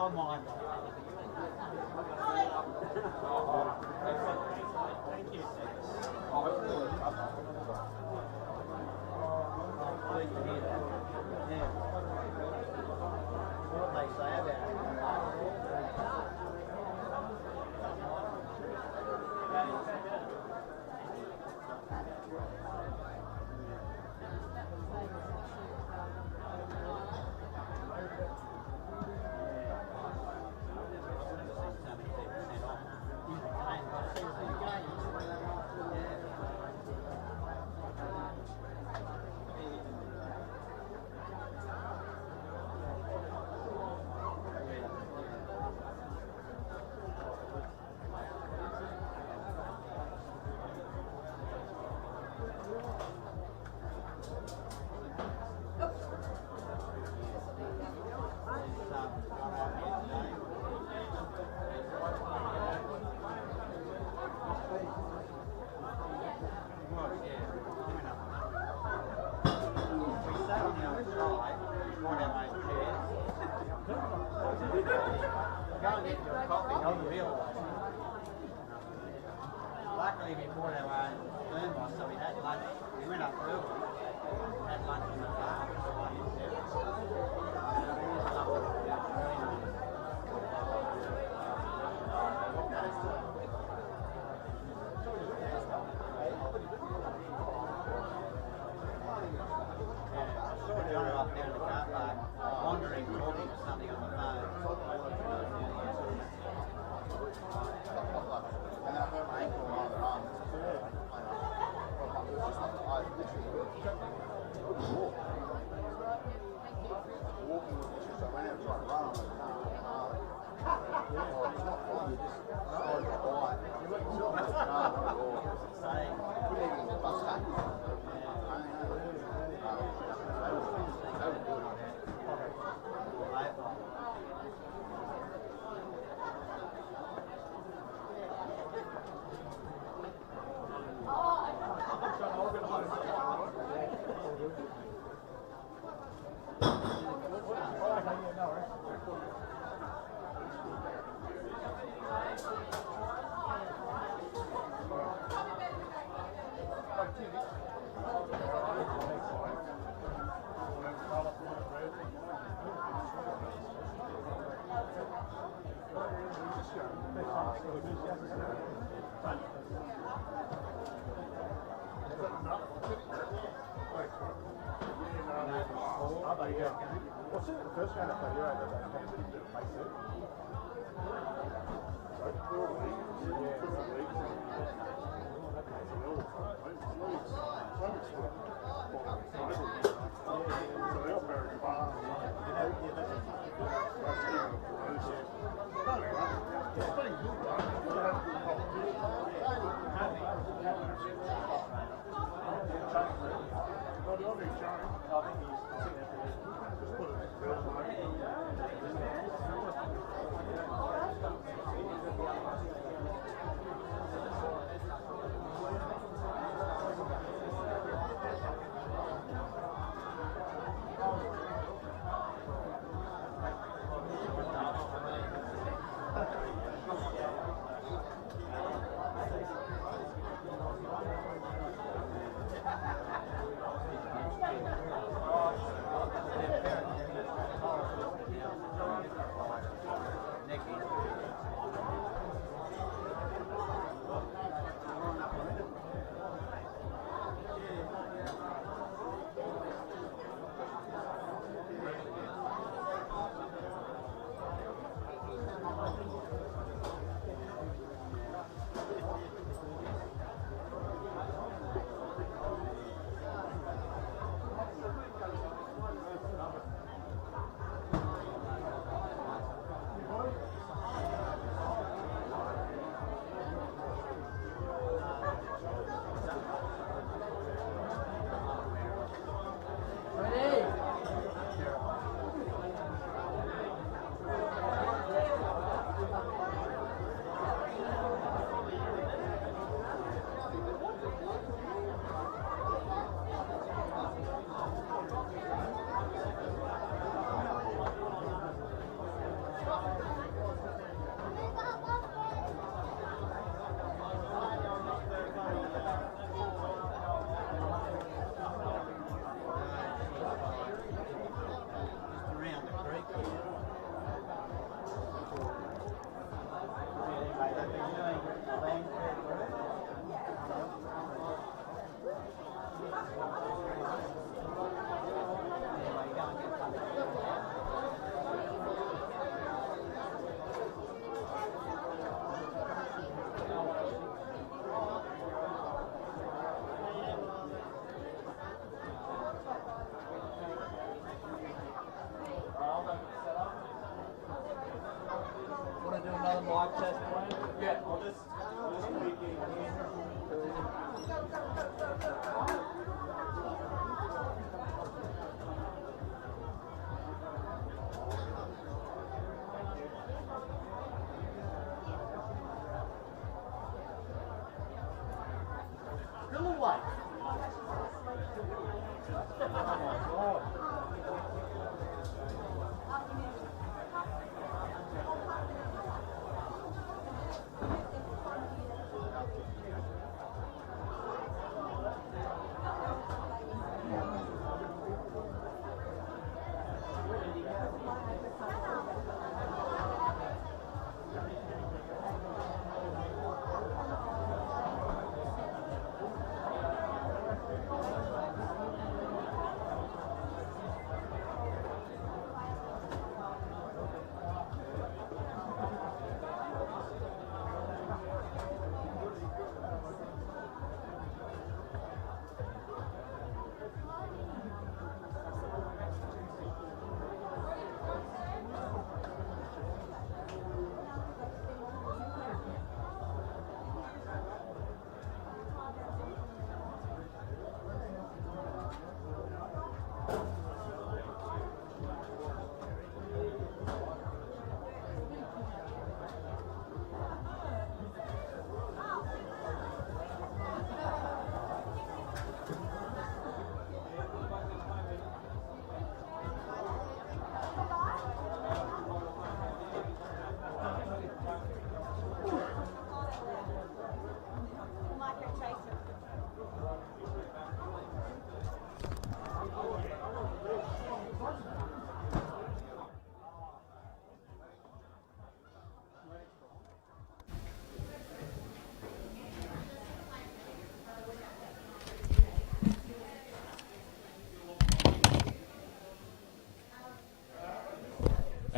don't mind that. Thank you. Pleased to hear that. Yeah. What they say about it. Luckily we bought our own thermos, so we had lunch. We went up early, had lunch in the car. Up there in the car park, wandering, talking to somebody on the phone. And then I hurt my ankle on the other arm. Walking with issues, so I went out and tried to run on it. It's not fun, you just slide the bite. No, not at all. Couldn't even bust that. What's it? The first round of play, you're able to have a bit of pace there. Sorry?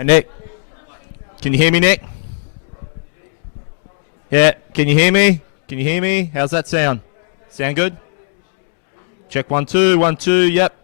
Hey, Nick. Can you hear me, Nick? Yeah, can you hear me? Can you hear me? How's that sound? Sound good? Check 1 2 1 2. Yep.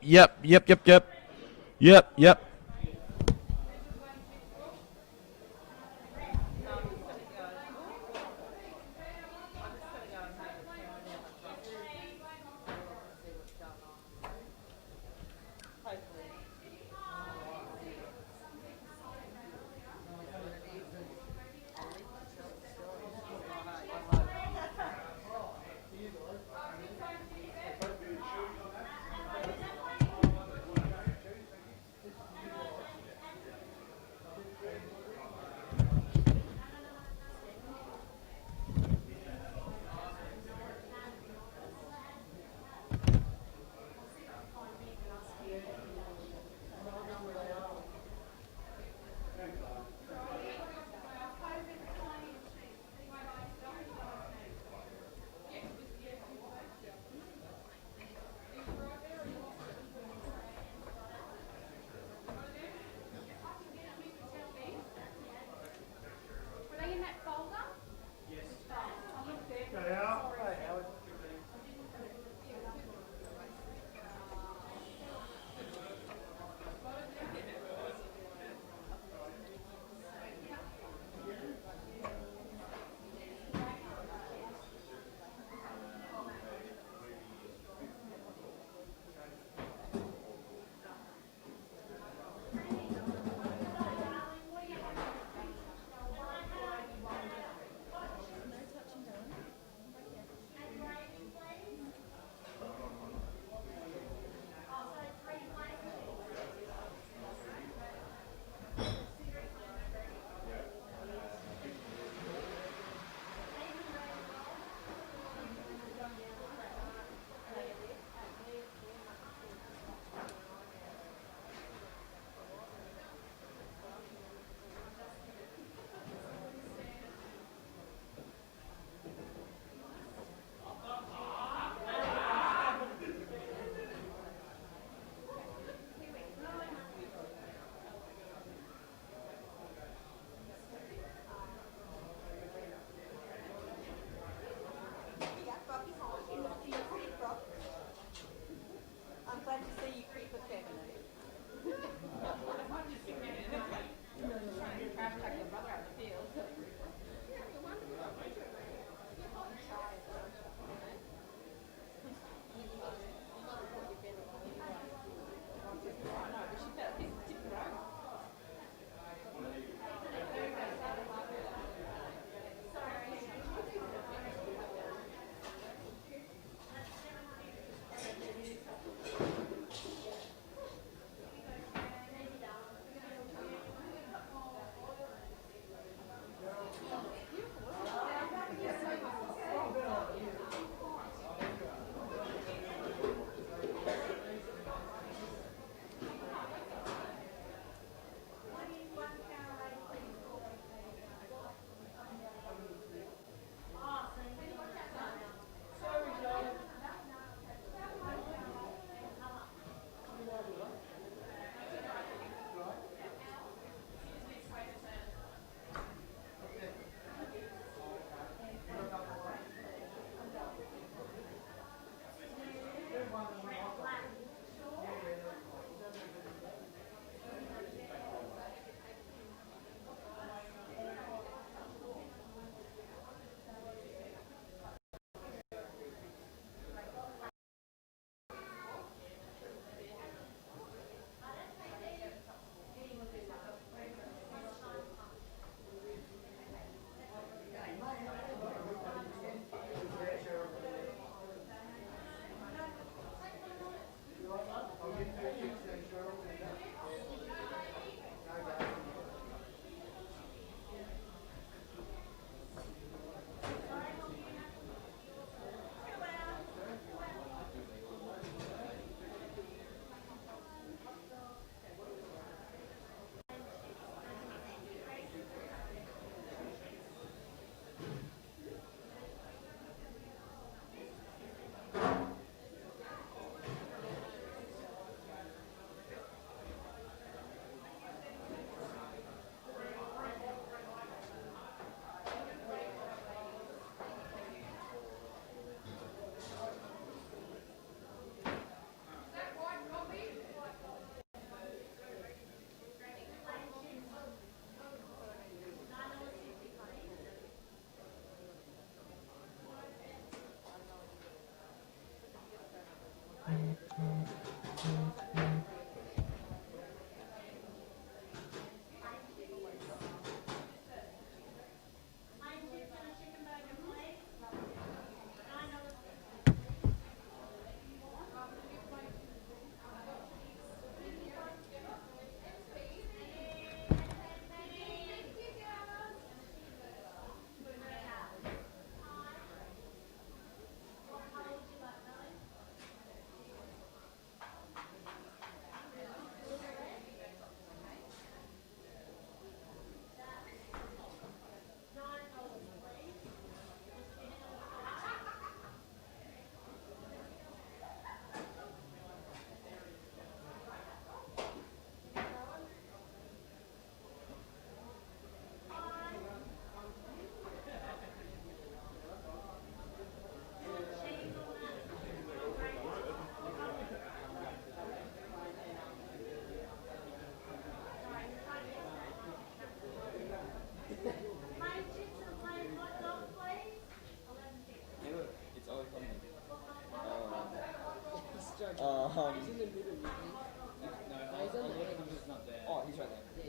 Oh, he's right there.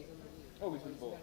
Oh, he's with the ball.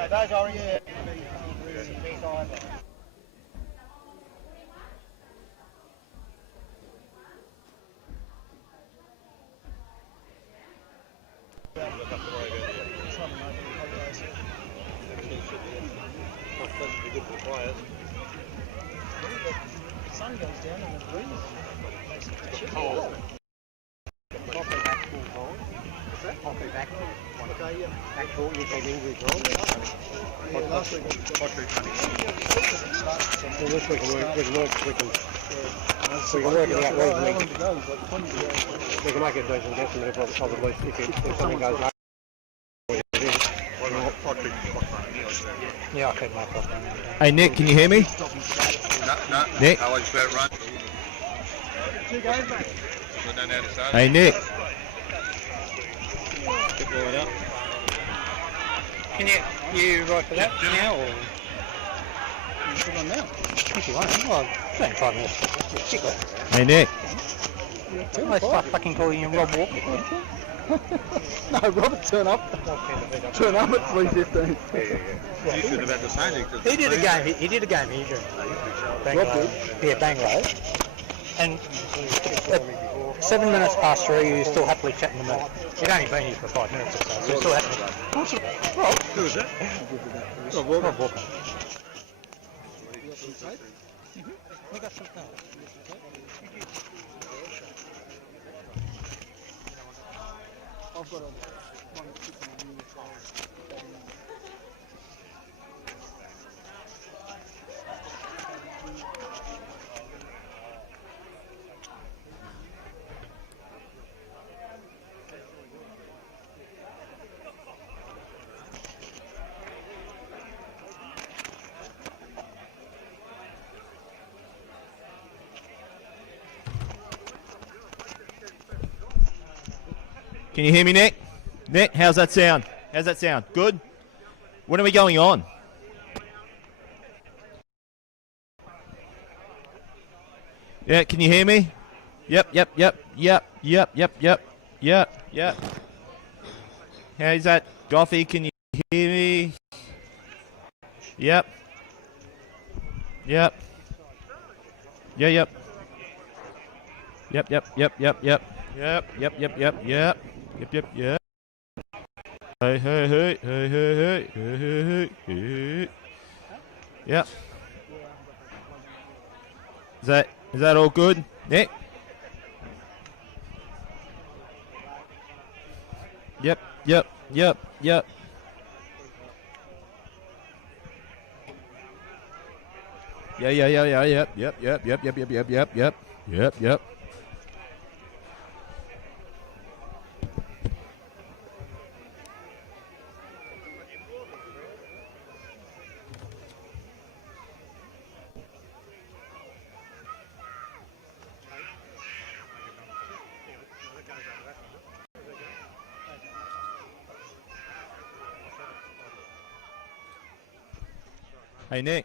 No, those are, yeah. The sun goes down and the breeze makes it cold. We can work it out reasonably. We can make a decent guesstimate of at least if something goes wrong. Yeah, I'll keep my clock on. Hey Nick, can you hear me? No. Nick? I just let it run. Hey Nick. Can you write for that now or? Put on now. If you want, well, 5 minutes. Kick off. Hey Nick. I start fucking calling you Rob Walker. No, Robert, turn up. Turn up at 3:15. You should have had the same thing. He did a game. He did a game here. Bangalow. Yeah, Bangalow. And at 7 minutes past 3, you were still happily chatting to me. He'd only been here for 5 minutes or so. So you're still happy. Rob. Who was that? Rob Walker. We got some time. I've got one sitting on the side. Can you hear me, Nick? Nick, how's that sound? How's that sound? Good? When are we going on? Yeah, can you hear me? Yep. How's that? Goffy, can you hear me? Yep. Yeah. Yep. Hey. Yep. Is that all good, Nick? Yep. Yeah. Yep. Hey, Nick.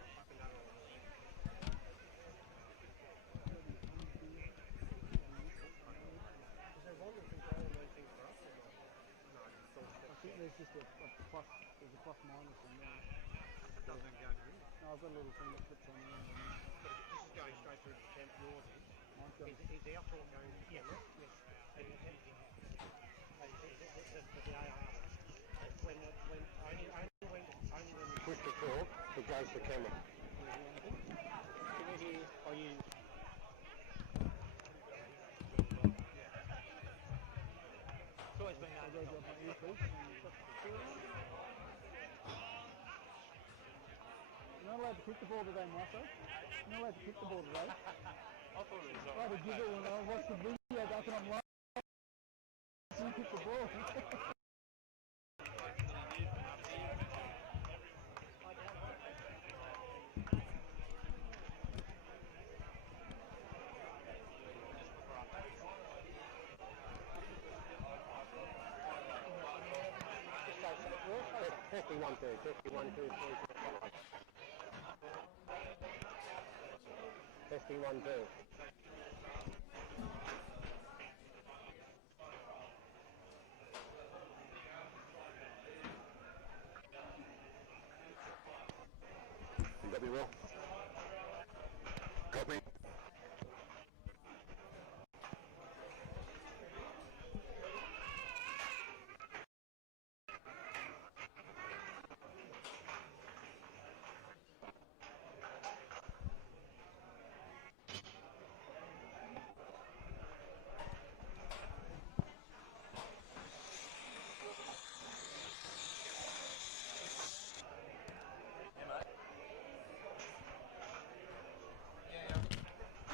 There's just a plus, there's a plus minus on there. Doesn't go through? No, I've got a little thing that flips on there. But this is going straight through the temp, yours is. Is our talk going to the camera? Yes. The AR. When only when you push the talk, it goes to camera. Can you hear, are you... It's always been that. You're not allowed to kick the ball today, Martha. You're not allowed to kick the ball today. I thought it was I had to give it when I watched the video back and I'm like, you kick the ball. Testing 1 2, testing 1 2 3 4 5. Testing 1 2.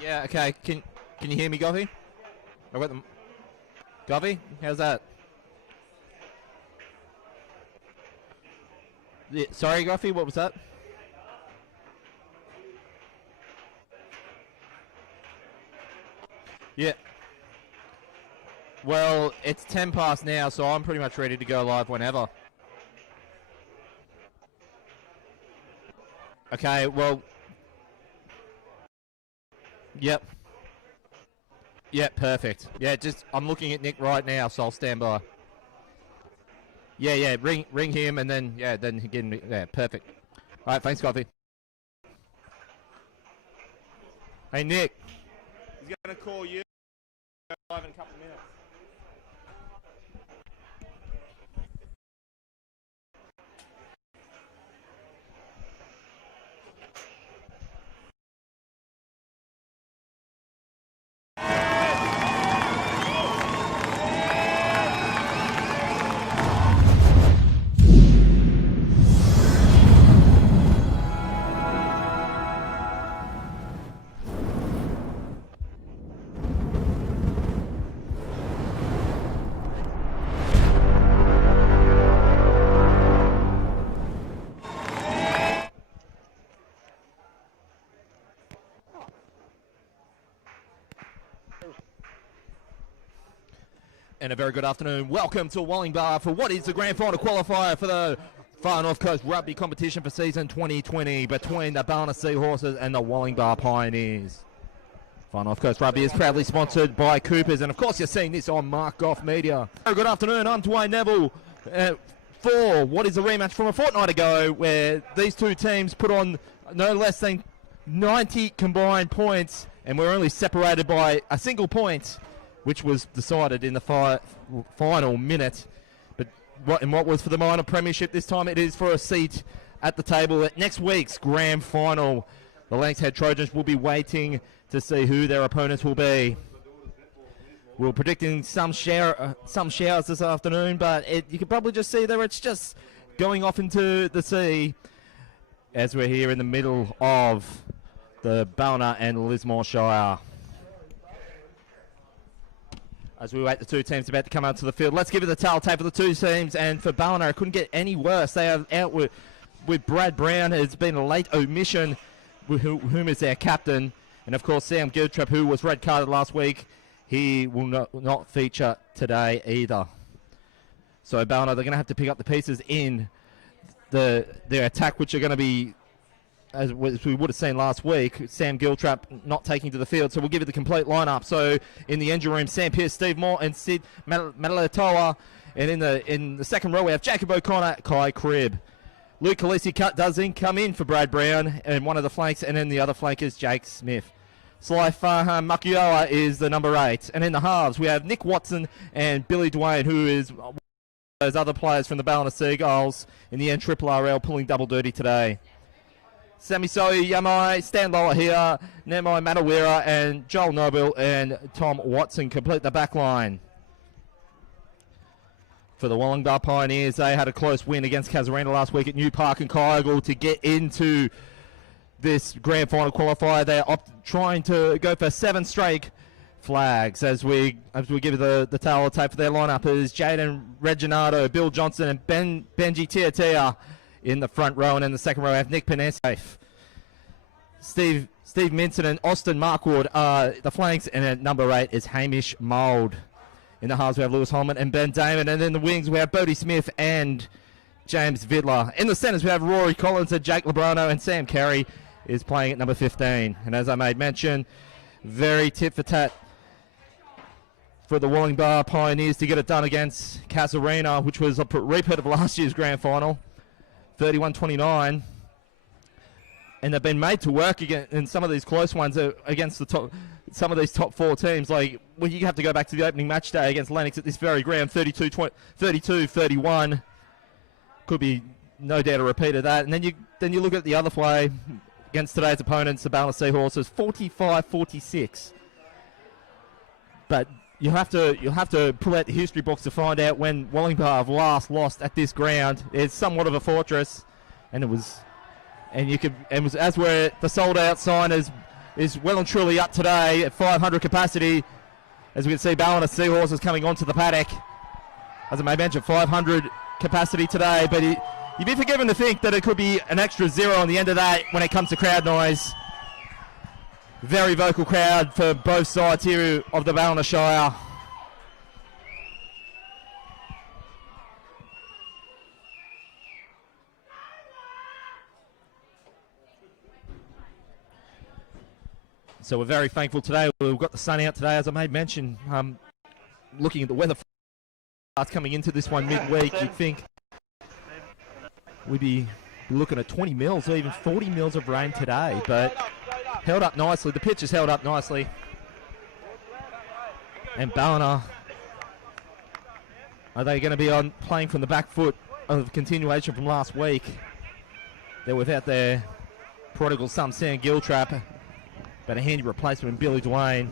Yeah, okay. Can you hear me, Govey? I've got them. Govey, how's that? Yeah, sorry, Govey, what was that? Yeah. Well, it's 10 past now, so I'm pretty much ready to go live whenever. Okay, well... Yep. Yeah, perfect. Yeah, I'm looking at Nick right now, so I'll stand by. Yeah, ring him, and then, then again, perfect. All right, thanks, Coffee. Hey, Nick. He's going to call you live in a couple of minutes. And a very good afternoon. Welcome to Wollongbar for what is the grand final qualifier for the Far North Coast Rugby competition for season 2020 between the Ballina Seahorses and the Wollongbar Pioneers. Far North Coast Rugby is proudly sponsored by Coopers, and of course you're seeing this on Mark Goff Media. Very good afternoon. I'm Dwayne Neville for what is a rematch from a fortnight ago, where these two teams put on no less than 90 combined points, and we're only separated by a single point, which was decided in the final minute. But what was for the minor premiership this time, it is for a seat at the table at next week's grand final. The Lancs Head Trojans will be waiting to see who their opponents will be. We're predicting some showers this afternoon, but you can probably just see there it's just going off into the sea as we're here in the middle of the Ballina and Lismore Shire. As we wait, the two teams about to come out to the field. Let's give it the towel tape for the two teams. And for Ballina, it couldn't get any worse. They are out with Brad Brown. It's been a late omission, whom is their captain. And, of course, Sam Giltrap, who was red carded last week. He will not feature today either. So Ballina, they're going to have to pick up the pieces in their attack, which are going to be, as we would have seen last week, Sam Giltrap not taking to the field. So we'll give you the complete lineup. So in the engine room, Sam Pearce, Steve Moore, and Sid Matalatoa. And in the second row, we have Jacob O'Connor, Kai Cribb. Luke Khaleesi does come in for Brad Brown and one of the flanks, and then the other flank is Jake Smith. Sly Farham Makioa is the number 8. And in the halves, we have Nick Watson and Billy Dwayne, who is one of those other players from the Ballina Seagulls in the NRRL pulling double duty today. Sami Soe, Yamai, Stan Lower here, Nemai Matawira, and Joel Noble and Tom Watson complete the back line. For the Wollongbar Pioneers, they had a close win against Casuarina last week at New Park and Kyogle to get into this grand final qualifier. They're trying to go for 7 straight flags as we give the towel tape for their lineup is Jaden Reginardo, Bill Johnson, and Benji Tiatia in the front row, and in the second row we have Nick Panessa, Steve Minson, and Austin Markwood are the flanks, and at number 8 is Hamish Mould. In the halves we have Lewis Holman and Ben Damon, and in the wings we have Bodie Smith and James Vidler. In the centres we have Rory Collins and Jake Lebrano, and Sam Carey is playing at number 15. And as I made mention, very tit for tat for the Wollongbar Pioneers to get it done against Casuarina, which was a repeat of last year's grand final. 31-29, and they've been made to work again in some of these close ones against some of these top 4 teams. Like, well, you have to go back to the opening match day against Lennox at this very ground, 32-31. Could be no doubt a repeat of that. And then you look at the other play against today's opponents, the Ballina Seahorses, 45-46. But you'll have to pull out the history books to find out when Wollongbar have last lost at this ground. It's somewhat of a fortress, and as where the sold out sign has is well and truly up today at 500 capacity. As we can see, Ballina Seahorses coming onto the paddock. As I may mention, 500 capacity today, but you'd be forgiven to think that it could be an extra 0 on the end of that when it comes to crowd noise. Very vocal crowd for both sides here of the Ballina Shire. So we're very thankful today. We've got the sun out today, as I made mention. Looking at the weather coming into this one midweek, you'd think we'd be looking at 20 mils or even 40 mils of rain today, but held up nicely. The pitch has held up nicely. And Ballina, are they going to be on playing from the back foot of continuation from last week? They're without their prodigal son, Sam Giltrap, but a handy replacement in Billy Dwayne.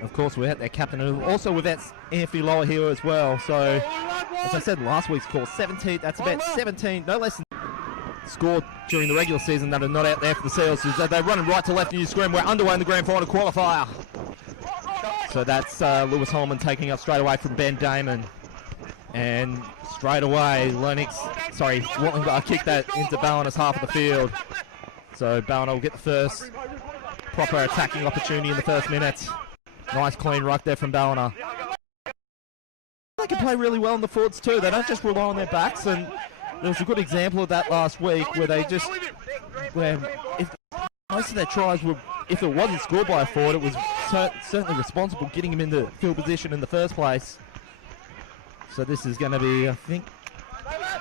Of course, without their captain, and also without Anthony Lower here as well. So, as I said, last week's call, 17, that's about 17, no less than scored during the regular season that are not out there for the Seals. They're running right to left, and you scream, we're underway in the grand final qualifier. So that's Lewis Holman taking up straight away from Ben Damon. And straight away, Wollongbar kicked that into Ballina's half of the field. So Ballina will get the first proper attacking opportunity in the first minute. Nice clean ruck there from Ballina. They can play really well in the forwards too. They don't just rely on their backs, and there was a good example of that last week where if most of their tries were, if it wasn't scored by a forward, it was certainly responsible getting him into field position in the first place. So this is going to be, I think,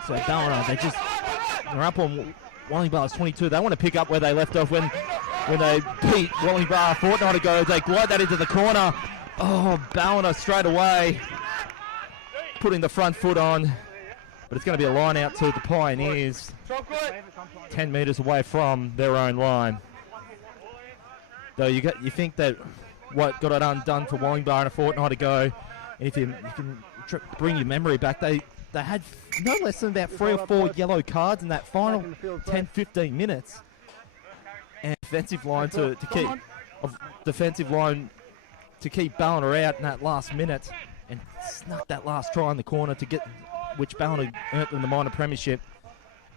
so Ballina, they're up on Wollongbar's 22. They want to pick up where they left off when they beat Wollongbar a fortnight ago. They glide that into the corner. Oh, Ballina straight away putting the front foot on. But it's going to be a line out to the Pioneers, 10 metres away from their own line. Though you think that what got it undone for Wollongbar a fortnight ago, and if you can bring your memory back, they had no less than about 3 or 4 yellow cards in that final 10-15 minutes. And defensive line to keep Ballina out in that last minute, and snuck that last try in the corner to get which Ballina earned them the minor premiership.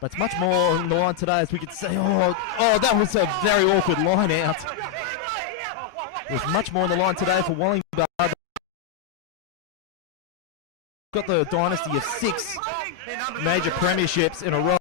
But it's much more on the line today, as we could see. Oh, that was a very awkward line out. There's much more on the line today for Wollongbar. Got the dynasty of 6 major premierships in a row.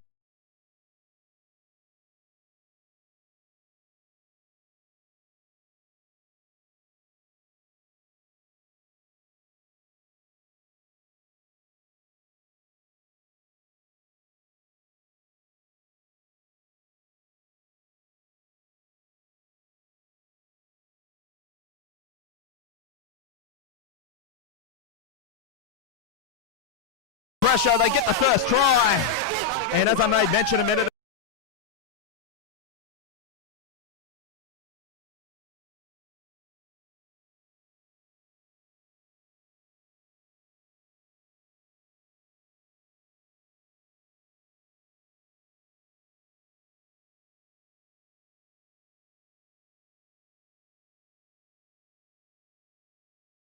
Pressure, they get the first try, and as I made mention a minute ago,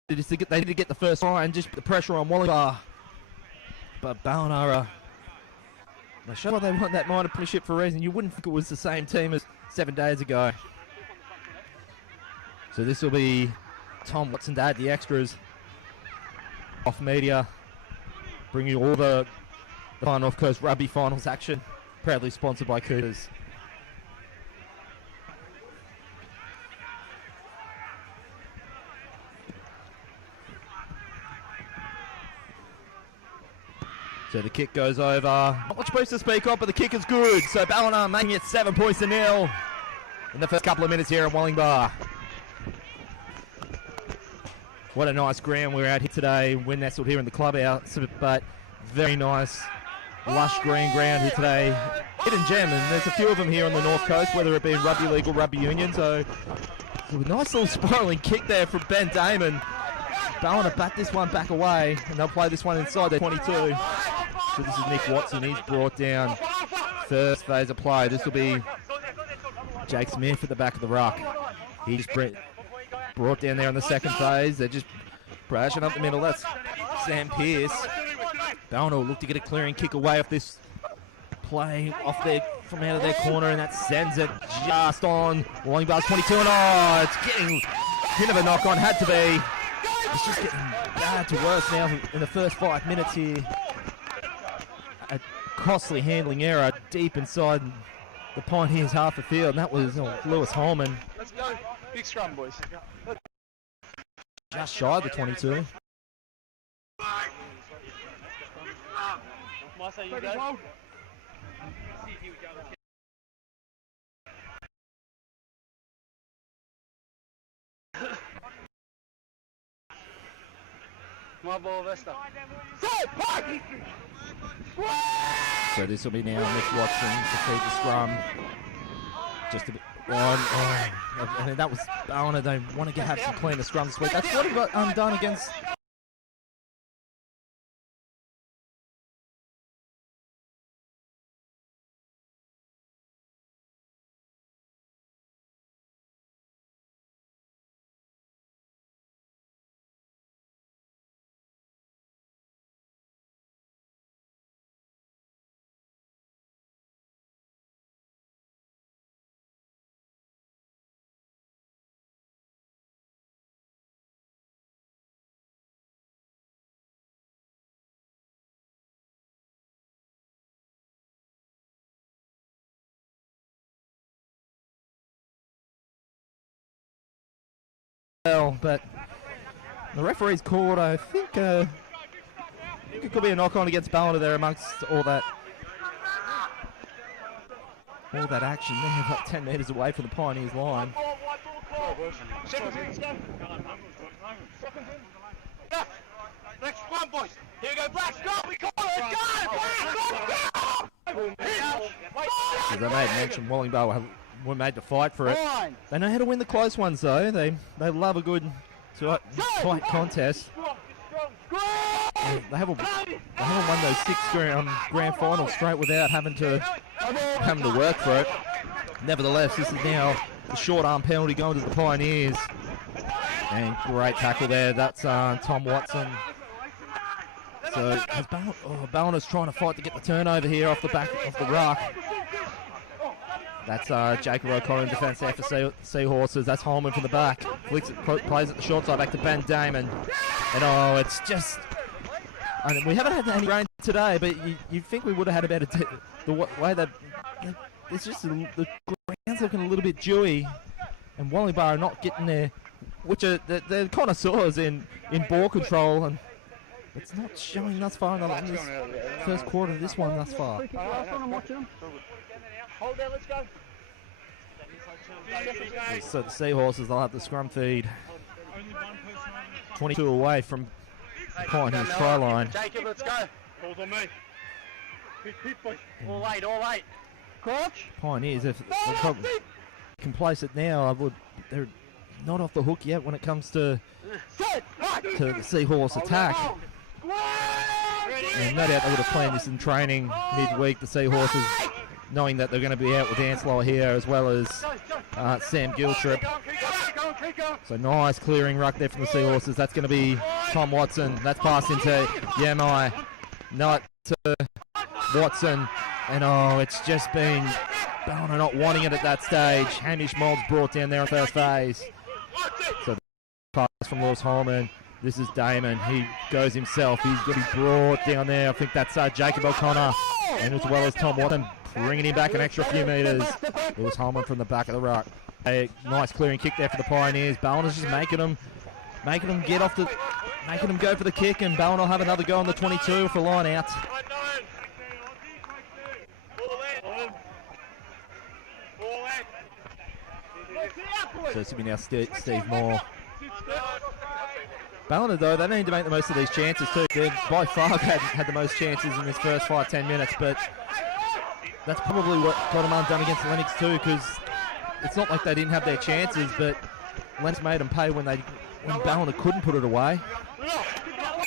they need to get the first try and just put the pressure on Wollongbar. But Ballina, they showed they want that minor premiership for a reason. You wouldn't think it was the same team as 7 days ago. So this will be Tom Watson to add the extras. Off media, bringing you all the Far North Coast Rugby Finals action, proudly sponsored by Cooters. So the kick goes over. Not much supposed to speak of, but the kick is good. So Ballina making it 7 points to 0 in the first couple of minutes here at Wollongbar. What a nice ground we're out here today. We're nestled here in the clubhouse, but very nice, lush green ground here today. Hidden gem, and there's a few of them here on the North Coast, whether it be in rugby league or rugby union. So a nice little spiralling kick there from Ben Damon. Ballina bat this one back away, and they'll play this one inside their 22. So this is Nick Watson. He's brought down first phase of play. This will be Jake Smith at the back of the ruck. He just brought down there in the second phase. They're just crashing up the middle. That's Sam Pearce. Ballina will look to get a clearing kick away off this play off there from out of their corner, and that sends it just on Wollongbar's 22. And oh, it's getting a bit of a knock on. Had to be. It's just getting bad to worse now in the first 5 minutes here. A costly handling error deep inside the Pioneers half the field, and that was Lewis Holman. Let's go. Big scrum, boys. Just shy of the 22. My ball, Vesta. So this will be now Nick Watson to feed the scrum. Just a bit wide. Oh, and that was Ballina. They want to have some cleaner scrum this week. That's what he got undone against. But the referee's called, I think it could be a knock-on against Ballina there amongst all that action there, about 10 metres away from the Pioneers line. Next one, boys. Here we go, Black Scott. We call it. Go! As I made mention, Wollongbar were made to fight for it. They know how to win the close ones, though. They love a good tight contest. They haven't won those 6 grand finals straight without having to work for it. Nevertheless, this is now the short arm penalty going to the Pioneers. And great tackle there. That's Tom Watson. So Ballina's trying to fight to get the turnover here off the ruck. That's Jacob O'Connor in defence there for Seahorses. That's Holman from the back. Flicks it, plays at the short side back to Ben Damon. And it's just... I mean, we haven't had any rain today, but you'd think we would have had a better... the way that... It's just the ground's looking a little bit dewy. And Wollongbar are not getting there, which are they're connoisseurs in ball control, and it's not showing thus far in this first quarter of this one thus far. Hold there, let's go. So the Seahorses, they'll have the scrum feed 22 away from Pioneer's try line. Jacob, let's go. Calls on me. All eight. Coach. Pioneers, if they can place it now, they're not off the hook yet when it comes to the Seahorse attack. And no doubt they would have planned this in training midweek, the Seahorses, knowing that they're going to be out with Anslow here as well as Sam Giltrip. So nice clearing ruck there from the Seahorses. That's going to be Tom Watson. That's passed into Yamai. Not to Watson. And it's just been Ballina not wanting it at that stage. Hamish Mold's brought down there in first phase. So the pass from Lewis Holman. This is Damon. He goes himself. He's got his brought down there. I think that's Jacob O'Connor. And as well as Tom Watson bringing him back an extra few metres. Lewis Holman from the back of the ruck. A nice clearing kick there for the Pioneers. Ballina's just making them get off the, making them go for the kick, and Ballina will have another go on the 22 for line out. So it's going to be now Steve Moore. Ballina, though, they need to make the most of these chances too. They've by far had the most chances in this first 5-10 minutes, but that's probably what got them undone against Lennox too, because it's not like they didn't have their chances, but Lennox made them pay when Ballina couldn't put it away.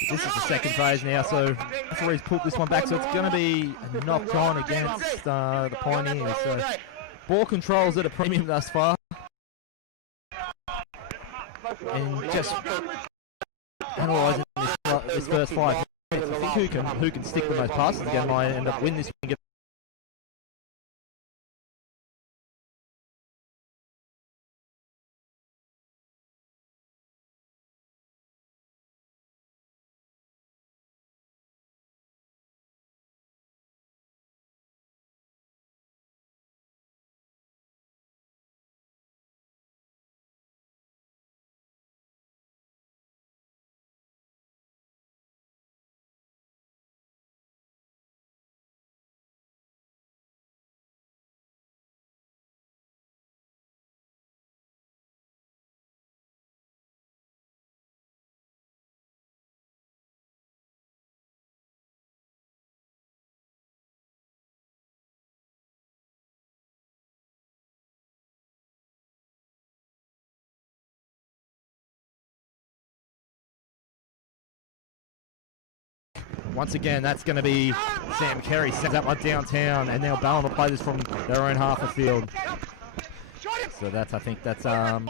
This is the second phase now, so referee's pulled this one back, so it's going to be knocked on against the Pioneers. So Ball controls at a premium thus far. And just analysing this first 5 minutes, I think who can stick the most passes again might end up winning this one. Once again, that's going to be Sam Carey sends that one downtown, and now Ballon will play this from their own half of the field. So that's, I think that's doesn't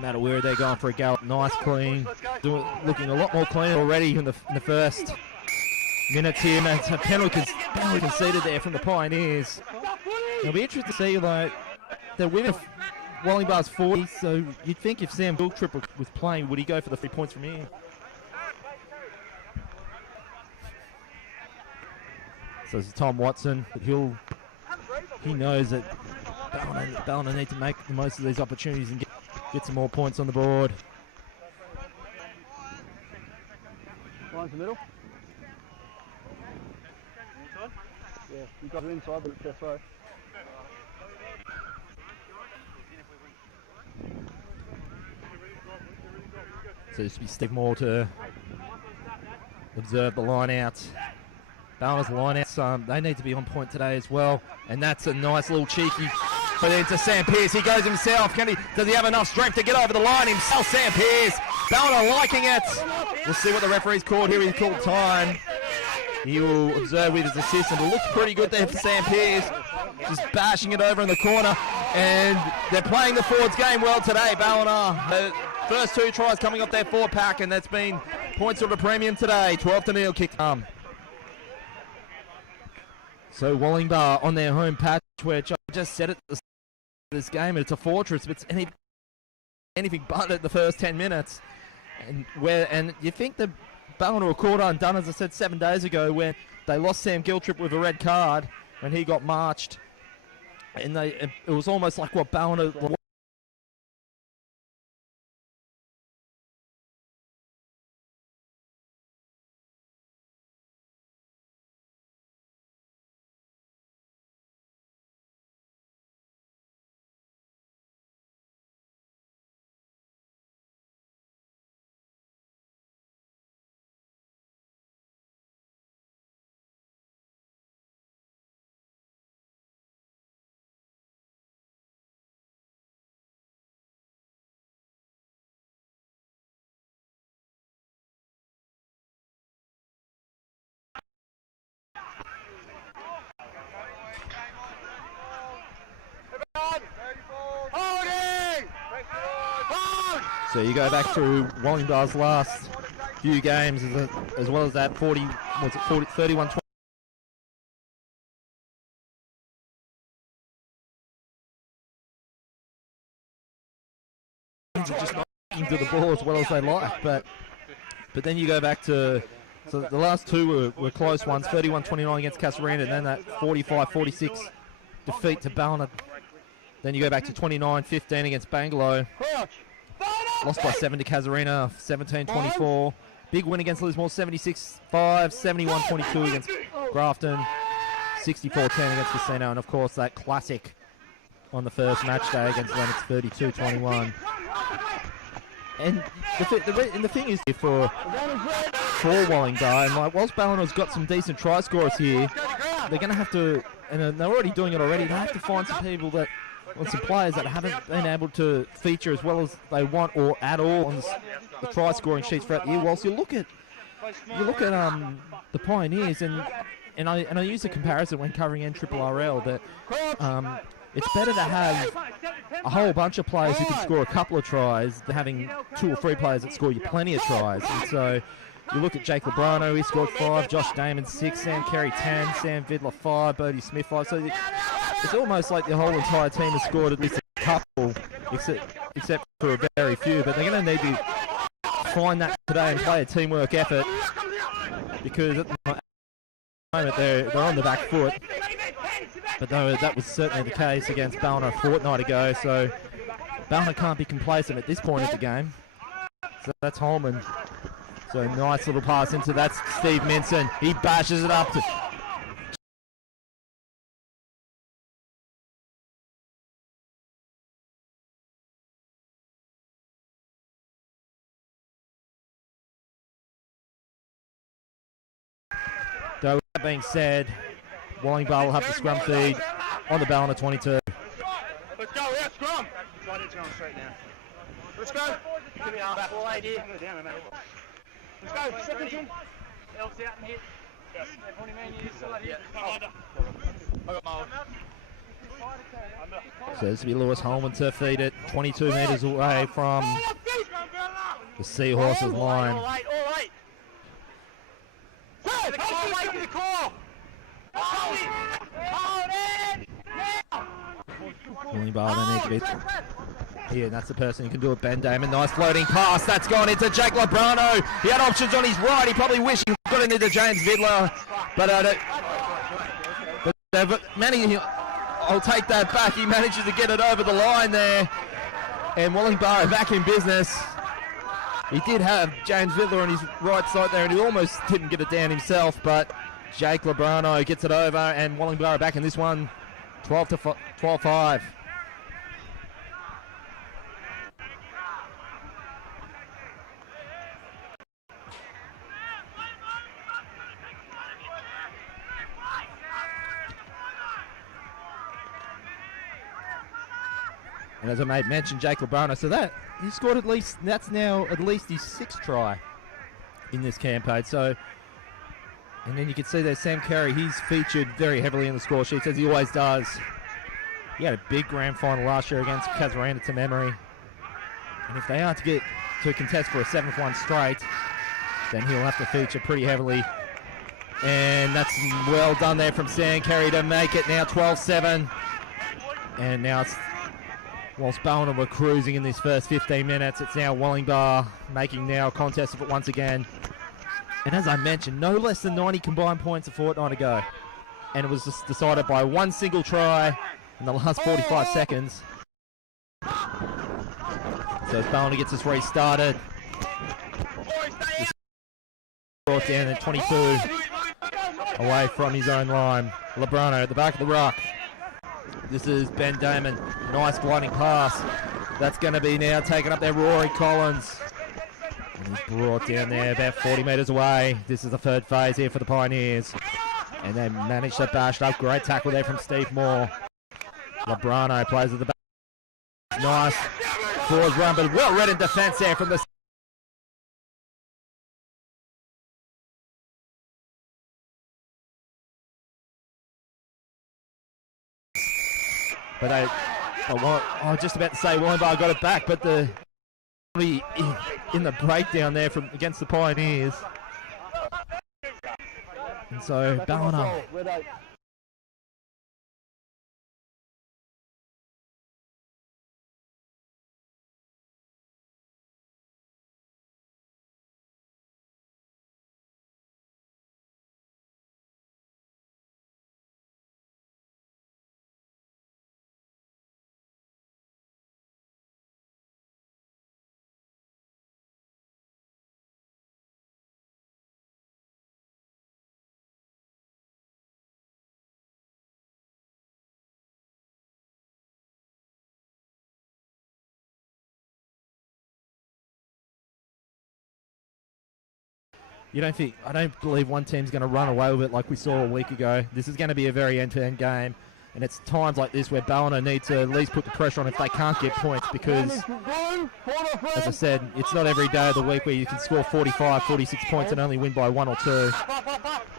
matter where they're going for a gallop. Nice, clean, looking a lot more clean already in the first minutes here. And it's a penalty conceded there from the Pioneers. It'll be interesting to see, like, they're winning. Wollongbar's 40, so you'd think if Sam Giltrip was playing, would he go for the 3 points from here? So this is Tom Watson, but he knows that Ballina need to make the most of these opportunities and get some more points on the board. Line's the middle. Inside? Yeah, you got it inside, but it's best way. So this will be Steve Moore to observe the line out. Ballina's line out, they need to be on point today as well. And that's a nice little cheeky put into Sam Pearce. He goes himself. Does he have enough strength to get over the line himself? Sam Pearce. Ballina liking it. We'll see what the referee's called here. He called time. He will observe with his assistant. It looks pretty good there for Sam Pearce. Just bashing it over in the corner. And they're playing the forwards game well today, Ballina. First 2 tries coming off their 4-pack, and that's been points of a premium today. 12-0 kick. So Wollongbar on their home patch, which I just said at the start of this game, it's a fortress, but it's anything but at the first 10 minutes. And you think the Ballina were caught undone, as I said 7 days ago, when they lost Sam Giltrip with a red card when he got marched. And it was almost like what Ballina... So you go back through Wollongbar's last few games, as well as that 31-20. Just not into the ball as well as they like, but then you go back to, so the last 2 were close ones, 31-29 against Casuarina, and then that 45-46 defeat to Ballina. Then you go back to 29-15 against Bangalow. Lost by 7 to Casuarina, 17-24. Big win against Lismore, 76-5, 71-22 against Grafton, 64-10 against Casino, and of course that classic on the first match day against Lennox, 32-21. And the thing is here for Wollongbar, and like whilst Ballina's got some decent try scorers here, they're going to have to, and they're already doing it already, they have to find some people that, or some players that haven't been able to feature as well as they want or at all on the try scoring sheets throughout the year. Whilst you look at the Pioneers, and and I use a comparison when covering NRRL that it's better to have a whole bunch of players who can score a couple of tries than having 2 or 3 players that score you plenty of tries. And so you look at Jake Lebrano, he scored 5, Josh Damon 6, Sam Carey 10, Sam Vidler 5, Bodie Smith 5. So it's almost like the whole entire team has scored at least a couple, except for a very few. But they're going to need to find that today and play a teamwork effort, because at the moment they're on the back foot. But though that was certainly the case against Ballina a fortnight ago, so Ballina can't be complacent at this point of the game. So that's Holman. So nice little pass into that's Steve Minson. He bashes it up to though, that being said, Wollongbar will have the scrum feed on the Ballina 22. Let's go, yeah, scrum! Try to turn straight now. Let's go! Give me our back wall idea. Let's go, second team. Else out and hit. Yes. So this will be Lewis Holman to feed it 22 metres away from the Seahorses line. All right. The call, wait for the call! Hold it! Now! Wollongbar, they need to be here, and that's the person who can do it, Ben Damon. Nice floating pass, that's gone into Jake Lebrano. He had options on his right, he probably wished he got it into James Vidler, but I'll take that back. He manages to get it over the line there, and Wollongbar are back in business. He did have James Vidler on his right side there, and he almost didn't get it down himself, but Jake Lebrano gets it over, and Wollongbar are back in this one, 12-5. And as I made mention, Jake Lebrano, so that he scored that's now at least his 6th try in this campaign. So, and then you can see there Sam Carey, he's featured very heavily in the score sheets, as he always does. He had a big grand final last year against Casuarina to memory. And if they are to get to a contest for a 7th one straight, then he'll have to feature pretty heavily. And that's well done there from Sam Carey to make it now 12-7. And now it's, whilst Ballina were cruising in this first 15 minutes, it's now Wollongbar making now a contest of it once again. And as I mentioned, no less than 90 combined points a fortnight ago. And it was just decided by one single try in the last 45 seconds. So as Ballina gets this restarted, brought down at 22 away from his own line. Lebrano at the back of the ruck. This is Ben Damon. Nice gliding pass. That's going to be now taken up there, Rory Collins. And he's brought down there about 40 metres away. This is the 3rd phase here for the Pioneers. And they managed to bash it up. Great tackle there from Steve Moore. Lebrano plays at the back. Nice forward run, but well read in defence there from the... But I was just about to say Wollongbar got it back, but the in the breakdown there from against the Pioneers. And so Ballina. I don't believe one team's going to run away with it like we saw a week ago. This is going to be a very end-to-end game, and it's times like this where Ballina need to at least put the pressure on if they can't get points, because, as I said, it's not every day of the week where you can score 45, 46 points and only win by 1 or 2.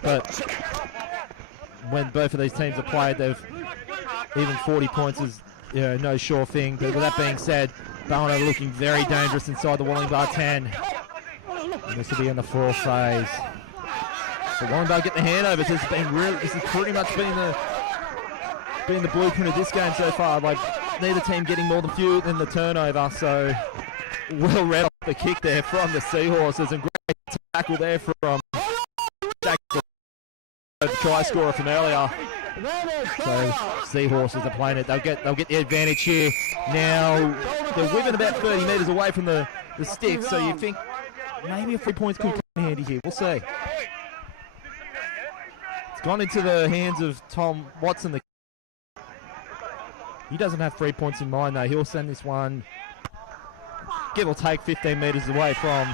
But when both of these teams have played, they've even 40 points is no sure thing. But with that being said, Ballina looking very dangerous inside the Wollongbar 10. And this will be in the fourth phase. So Wollongbar get the handovers. This has pretty much been the blueprint of this game so far. Like neither team getting more than few in the turnover. So well read off the kick there from the Seahorses, and great tackle there from Jack, the try scorer from earlier. So Seahorses are playing it. They'll get the advantage here. Now they're within about 30 metres away from the stick. So you think maybe a 3 points could come in handy here. We'll see. It's gone into the hands of Tom Watson. He doesn't have 3 points in mind though. He'll send this one, give or take, 15 metres away from.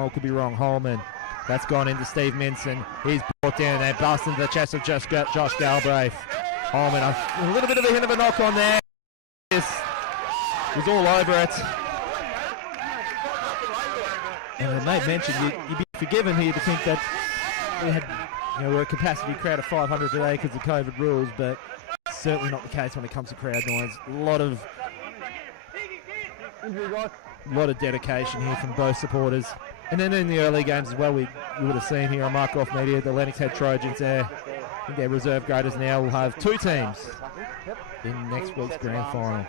Oh, could be wrong. Holman. That's gone into Steve Minson. He's brought down there, bust into the chest of Josh Galbraith. Holman, a little bit of a hint of a knock on there. He's all over it. And Nate mentioned you'd be forgiven here to think that we had, we're a capacity crowd of 500 today because of COVID rules, but certainly not the case when it comes to crowd noise. A lot of dedication here from both supporters. And then in the early games as well, we would have seen here on Mark-Off Media, the Lennox Head Trojans there. I think their reserve graders now will have two teams in next week's grand final.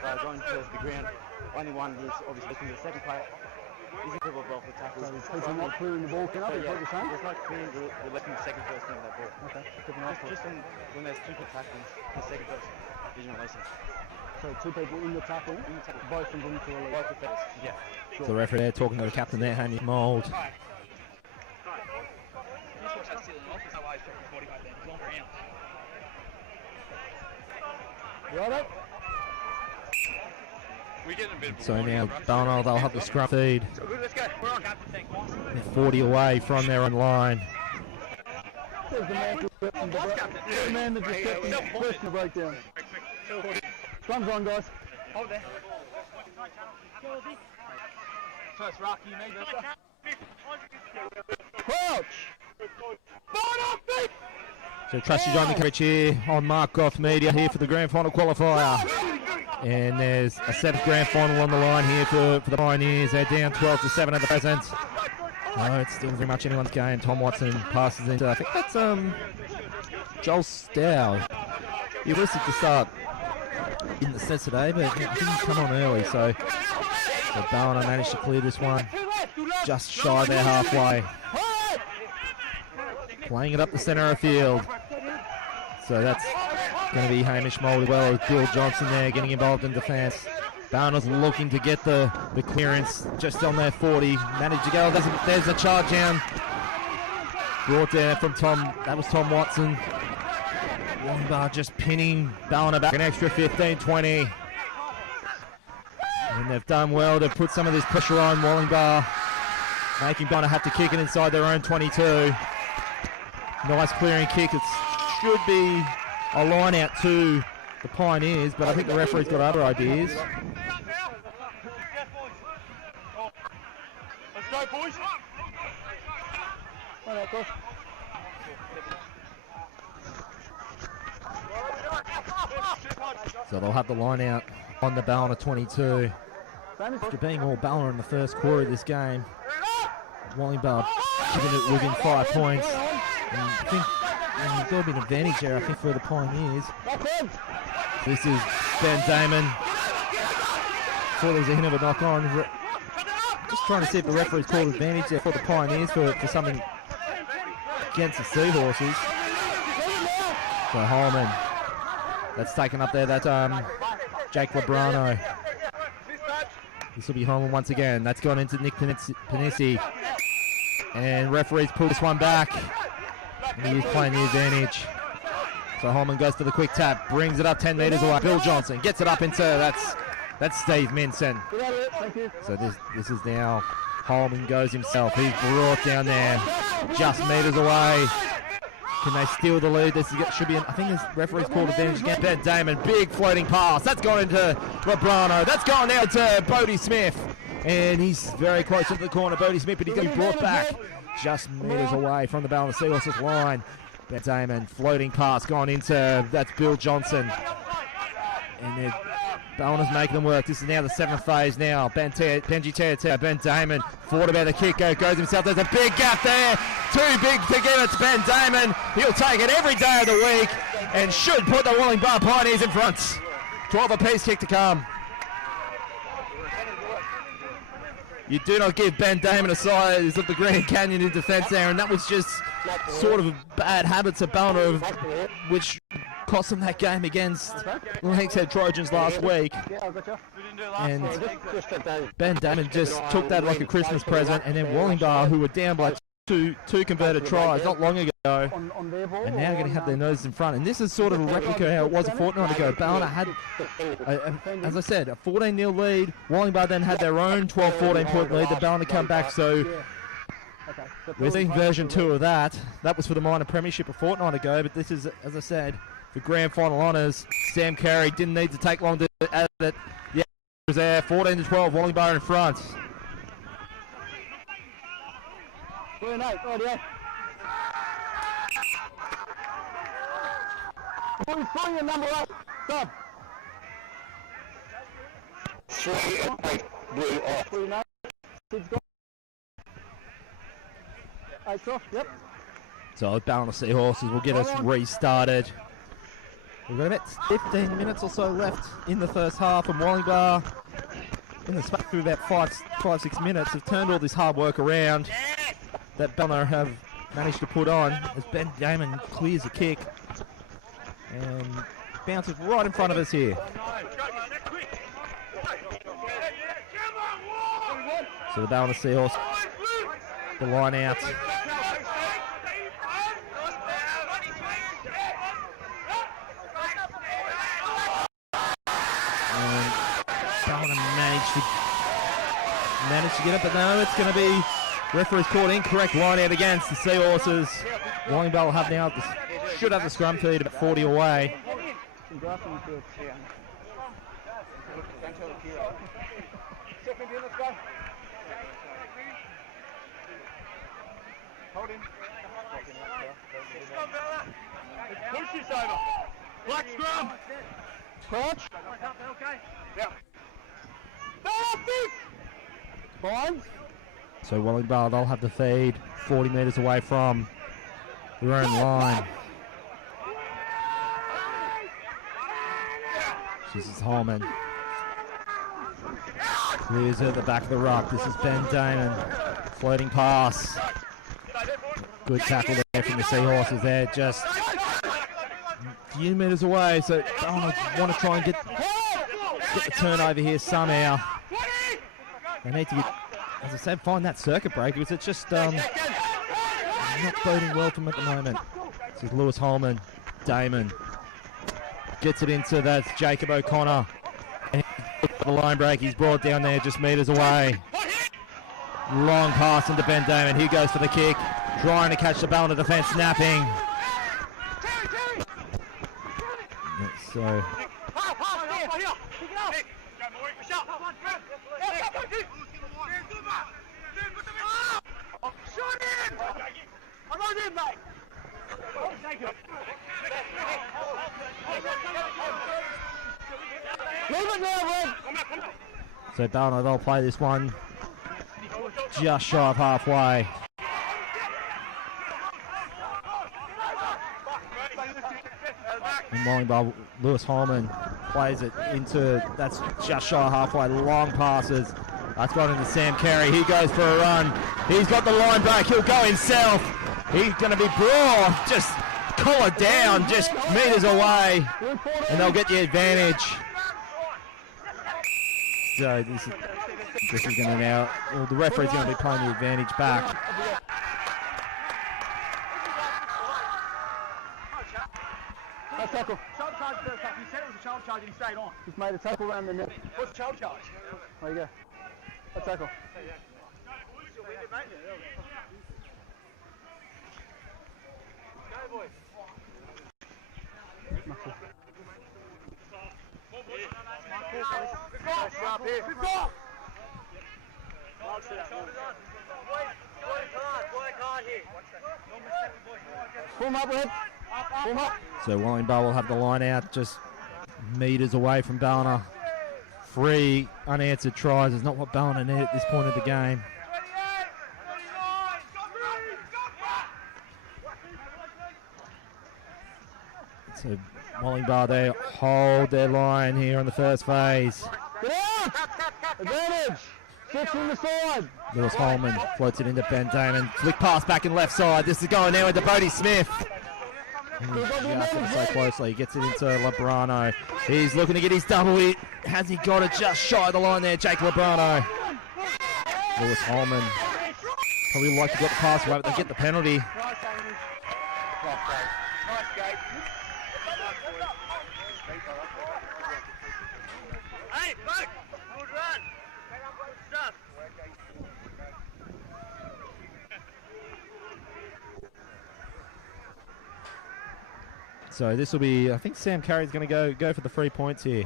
Only one is obviously the second player. He's a ball for tackles. So people not clearing the ball, can I? It's not clear, we're letting the second person in that ball. Okay, just when there's two people tackling, the second person isn't releasing. So two people in the tackle, both of them to release. Both defenders, yeah. Sure. So the referee there talking to the captain there, Hamish Mould. Right. So now Ballina, they'll have the scrum feed. 40 away from their own line. There's the man that just kept the personal breakdown. Scrum's on, guys. Hold there. First rock, you made Crouch! So trusty John McCarrick here on Mark-Off Media here for the grand final qualifier. And there's a seventh grand final on the line here for the Pioneers. They're down 12-7 at the present. No, it's still very much anyone's game. Tom Watson passes into, I think that's Joel Stow. He listed to start in the set today, but he didn't come on early. So Ballina managed to clear this one just shy there halfway. Playing it up the centre of the field. So that's going to be Hamish Mould as well as Bill Johnson there getting involved in defence. Ballina's looking to get the clearance just on their 40. Managed to go. There's a charge down. Brought down from Tom. That was Tom Watson. Wollongbar just pinning Ballina back an extra 15-20. And they've done well to put some of this pressure on Wollongbar, making Ballina have to kick it inside their own 22. Nice clearing kick. It should be a line out to the Pioneers, but I think the referee's got other ideas. Let's go, boys. So they'll have the line out on the Ballina 22. After being all Ballina in the first quarter of this game, Wollongbar giving it within 5 points. And I think there'll be an advantage there, I think, for the Pioneers. This is Ben Damon. Thought there was a hint of a knock on. Just trying to see if the referee's called advantage there for the Pioneers for something against the Seahorses. So Holman, that's taken up there. That's Jake Lebrano. This will be Holman once again. That's gone into Nick Panissi. And referees pull this one back. And he is playing the advantage. So Holman goes to the quick tap, brings it up 10 metres away. Bill Johnson gets it up into, that's Steve Minson. So this is now Holman goes himself. He's brought down there, just metres away. Can they steal the lead? This should be, I think this referee's called advantage against Ben Damon. Big floating pass. That's gone into Lebrano. That's gone now to Bodie Smith. And he's very close to the corner, Bodie Smith, but he's going to be brought back just metres away from the Ballina Seahorses line. Ben Damon, floating pass gone into, that's Bill Johnson. And Ballina's making them work. This is now the 7th phase now. Benji Teatea, Ben Damon, thought about the kick, goes himself. There's a big gap there. Too big to give it to Ben Damon. He'll take it every day of the week and should put the Wollongbar Pioneers in front. 12 apiece kick to come. You do not give Ben Damon a size of the Grand Canyon in defence there, and that was just sort of bad habits of Ballina, which cost them that game against the Lankshead Trojans last week. And Ben Damon just took that like a Christmas present, and then Wollongbar, who were down by two converted tries not long ago, and now going to have their noses in front. And this is sort of a replica of how it was a fortnight ago. Ballina had, as I said, a 14-0 lead. Wollongbar then had their own 12-14 point lead. The Ballina come back, so we're seeing version 2 of that. That was for the minor premiership a fortnight ago, but this is, as I said, for grand final honours. Sam Carey didn't need to take long to add it. Yeah, was there. 14-12, Wollongbar in front. Pull your number up. Stop. 3 and 8 blue off. 3 9. Kids go. 8 off. Yep. So Ballina Seahorses will get us restarted. We've got about 15 minutes or so left in the first half, and Wollongbar, in the space of about 5-6 minutes, have turned all this hard work around that Ballina have managed to put on as Ben Damon clears a kick and bounces right in front of us here. So the Ballina Seahorse, the line out. And Ballina managed to get it, but no, it's going to be referee's called incorrect line out against the Seahorses. Wollongbar will have now, should have the scrum feed about 40 away. Hold him. Push this over. Black scrum. Crouch. Yeah. Fine. So Wollongbar, they'll have the feed 40 metres away from their own line. This is Holman. Clears at the back of the ruck. This is Ben Damon. Floating pass. Good tackle there from the Seahorses there. Just a few metres away. So I want to try and get the turnover here somehow. They need to get, as I said, find that circuit breaker, because it's just not boding well for them at the moment. This is Lewis Holman. Damon gets it into, that's Jacob O'Connor. And the line break, he's brought down there just metres away. Long pass into Ben Damon. He goes for the kick, trying to catch the Ballina defence, snapping. So so Ballina, they'll play this one just shy of halfway. And Wollongbar, Lewis Holman plays it into, that's just shy of halfway, long passes. That's gone into Sam Carey. He goes for a run. He's got the line back. He'll go himself. He's going to be brought, just collar down, just metres away. And they'll get the advantage. So this is going to now, well, the referee's going to be playing the advantage back. That's tackle. Child charge first up. He said it was a child charge and he stayed on. He's made a tackle around the net. What's child charge? There you go. That's tackle. Go, boys. So Wollongbar will have the line out just metres away from Ballina. 3 unanswered tries is not what Ballina need at this point of the game. So Wollongbar, they hold their line here on the first phase. Get out! Advantage! 6 on the side! Lewis Holman floats it into Ben Damon. Flick pass back in left side. This is going now into Bodie Smith. And he just hit so closely. He gets it into Lebrano. He's looking to get his double hit. Has he got it just shy of the line there, Jake Lebrano? Lewis Holman probably like to get the pass away, but they get the penalty. Hey, Buck! Good run! Good stuff! So this will be, I think Sam Carey's going to go for the 3 points here.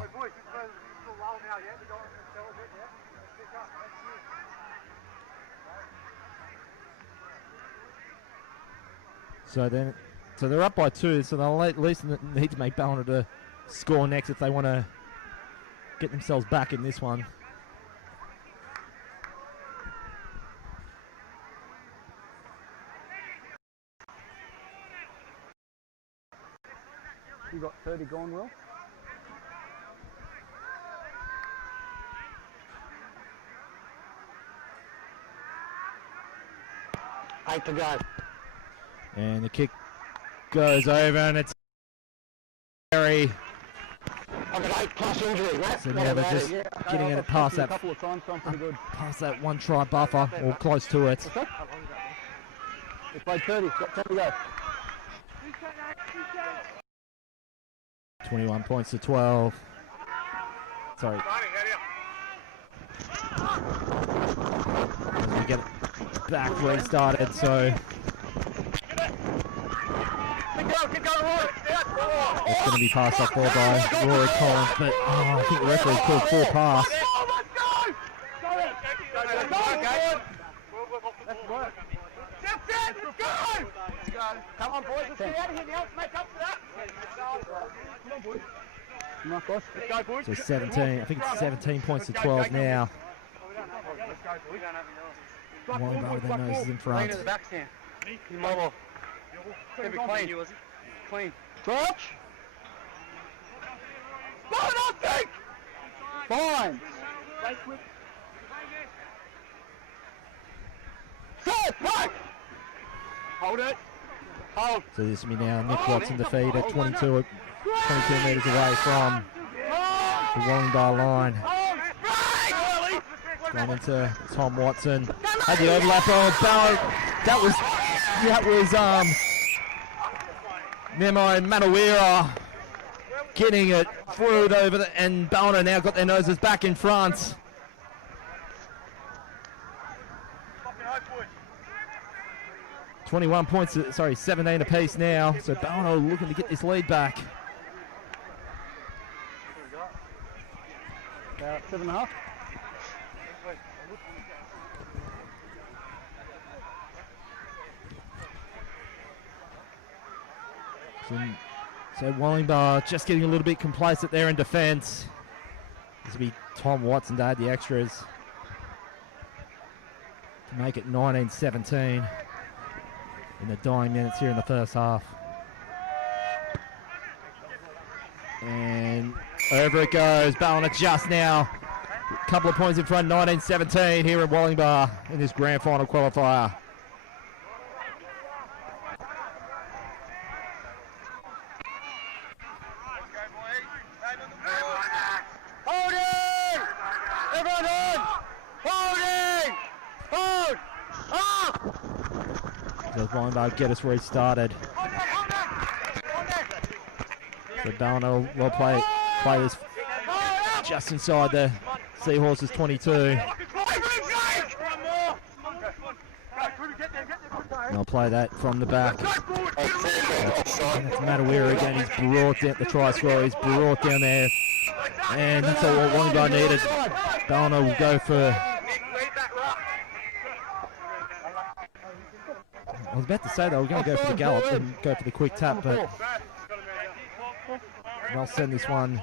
So they're up by 2, so they'll at least need to make Ballina to score next if they want to get themselves back in this one. You got 30 gone, Will? Eight to go. And the kick goes over, and it's Carey. I've got 8+ injury, right? So now they're just getting it past that, couple of times, so I'm pretty good. past that 1 try buffer, or close to it. Okay. We played 30, got 10 to go. 21 points to 12. Sorry. As we get it back where he started, so it's going to be passed up there by Rory Collins, but I think the referee called 4 pass. Come on, boys, let's get out of here now. Let's make up for that. Come on, boys. Come on, boys. Let's go, boys. So 17, I think it's 17 points to 12 now. Wollongbar with their noses in front. Clean at the back stand. Mobile. Be clean. Clean. Touch. Fine. Set. Back. Hold it. Hold. So this will be now Nick Watson defeat at 22 metres away from the Wollongbar line. Gone into Tom Watson. Had the overlap of Ballard. That was Nemo Manawira getting it through over and Ballina now got their noses back in front. .21 points, 17 apiece now. So Ballina looking to get this lead back. About 7.5. So Wollongbar just getting a little bit complacent there in defence. This will be Tom Watson to add the extras to make it 19-17 in the dying minutes here in the first half. And over it goes. Ballina just now. A couple of points in front, 19-17 here at Wollongbar in this grand final qualifier. Does Wollongbar get us restarted? So Ballina will play this just inside the Seahorses 22. And I'll play that from the back. That's Matawira again. He's brought down the try scorer. He's brought down there. And that's all what Wollongbar needed. Ballina will go for... I was about to say they were going to go for the gallop and go for the quick tap, but they'll send this one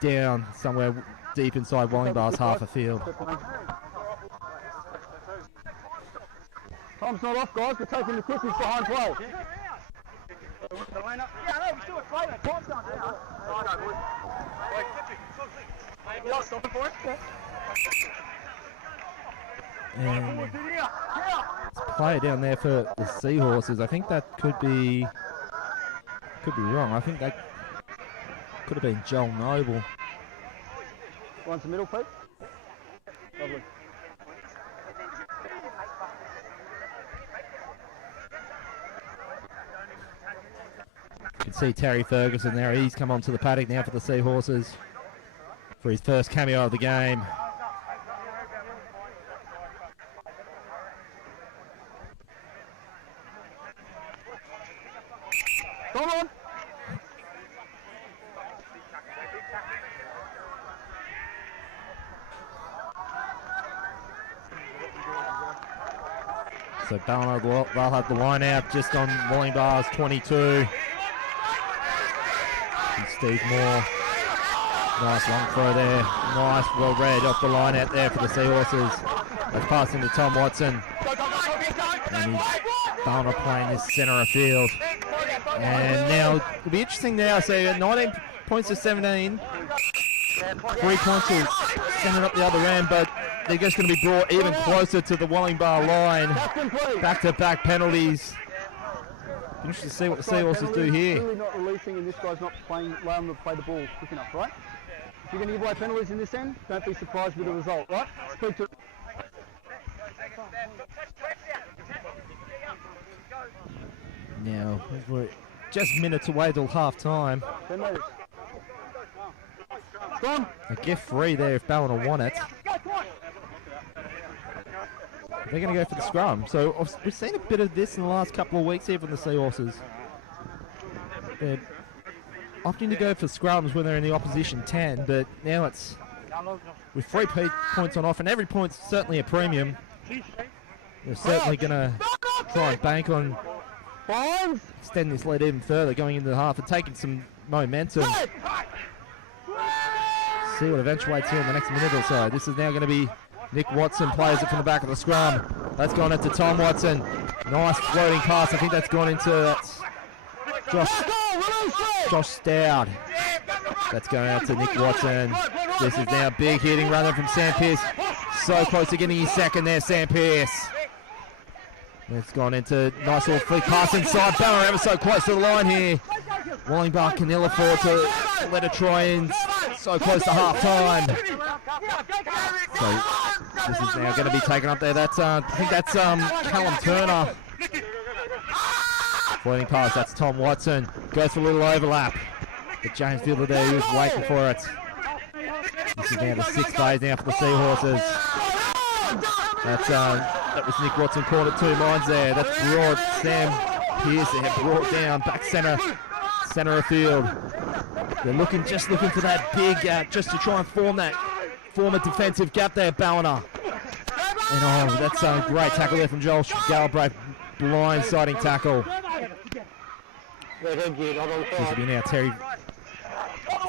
down somewhere deep inside Wollongbar's half a field. Time's not off, guys. We're taking the kickers behind play. And it's a player down there for the Seahorses. I think that could be wrong. I think that could have been Joel Noble. One's the middle, Pete. Lovely. You can see Terry Ferguson there. He's come onto the paddock now for the Seahorses for his first cameo of the game. Come on! So Ballina, they'll have the line out just on Wollongbar's 22. And Steve Moore. Nice long throw there. Nice, well read off the line out there for the Seahorses. That's passing to Tom Watson. And Ballina playing this centre of field. And now, it'll be interesting now. So 19 points to 17. 3 points will send it up the other end, but they're just going to be brought even closer to the Wollongbar line. Back-to-back penalties. Interesting to see what the Seahorses do here. Really not releasing, and this guy's not playing, allowing them to play the ball quick enough, right? If you're going to give away penalties in this end, don't be surprised with the result, right? Speak to... Now, we're just minutes away till half-time. 10 metres. Strong. A gift free there if Ballina want it. They're going to go for the scrum. So we've seen a bit of this in the last couple of weeks here from the Seahorses. They're opting to go for scrums when they're in the opposition 10, but now it's with 3 points on offer, and every point's certainly a premium. They're certainly going to try and bank on extending this lead even further, going into the half and taking some momentum. See what eventuates here in the next minute or so. This is now going to be Nick Watson plays it from the back of the scrum. That's gone into Tom Watson. Nice floating pass. I think that's gone into Josh Stout. That's going out to Nick Watson. This is now big hitting run from Sam Pearce. So close to getting his second there, Sam Pearce. It's gone into nice little flick pass inside. Ballina ever so close to the line here. Wollongbar can ill afford to let it try in. So close to half time. So this is now going to be taken up there. That's I think that's Callum Turner. Floating pass, that's Tom Watson. Goes for a little overlap. But James Fielder there, he was waiting for it. This is now the 6th phase now for the Seahorses. That was Nick Watson caught at 2 lines there. That's brought Sam Pearce there, brought down back centre of field. They're just looking for that big, just to try and form a defensive gap there, Ballina. And that's a great tackle there from Joel Galbraith, blindsiding tackle. This will be now Terry.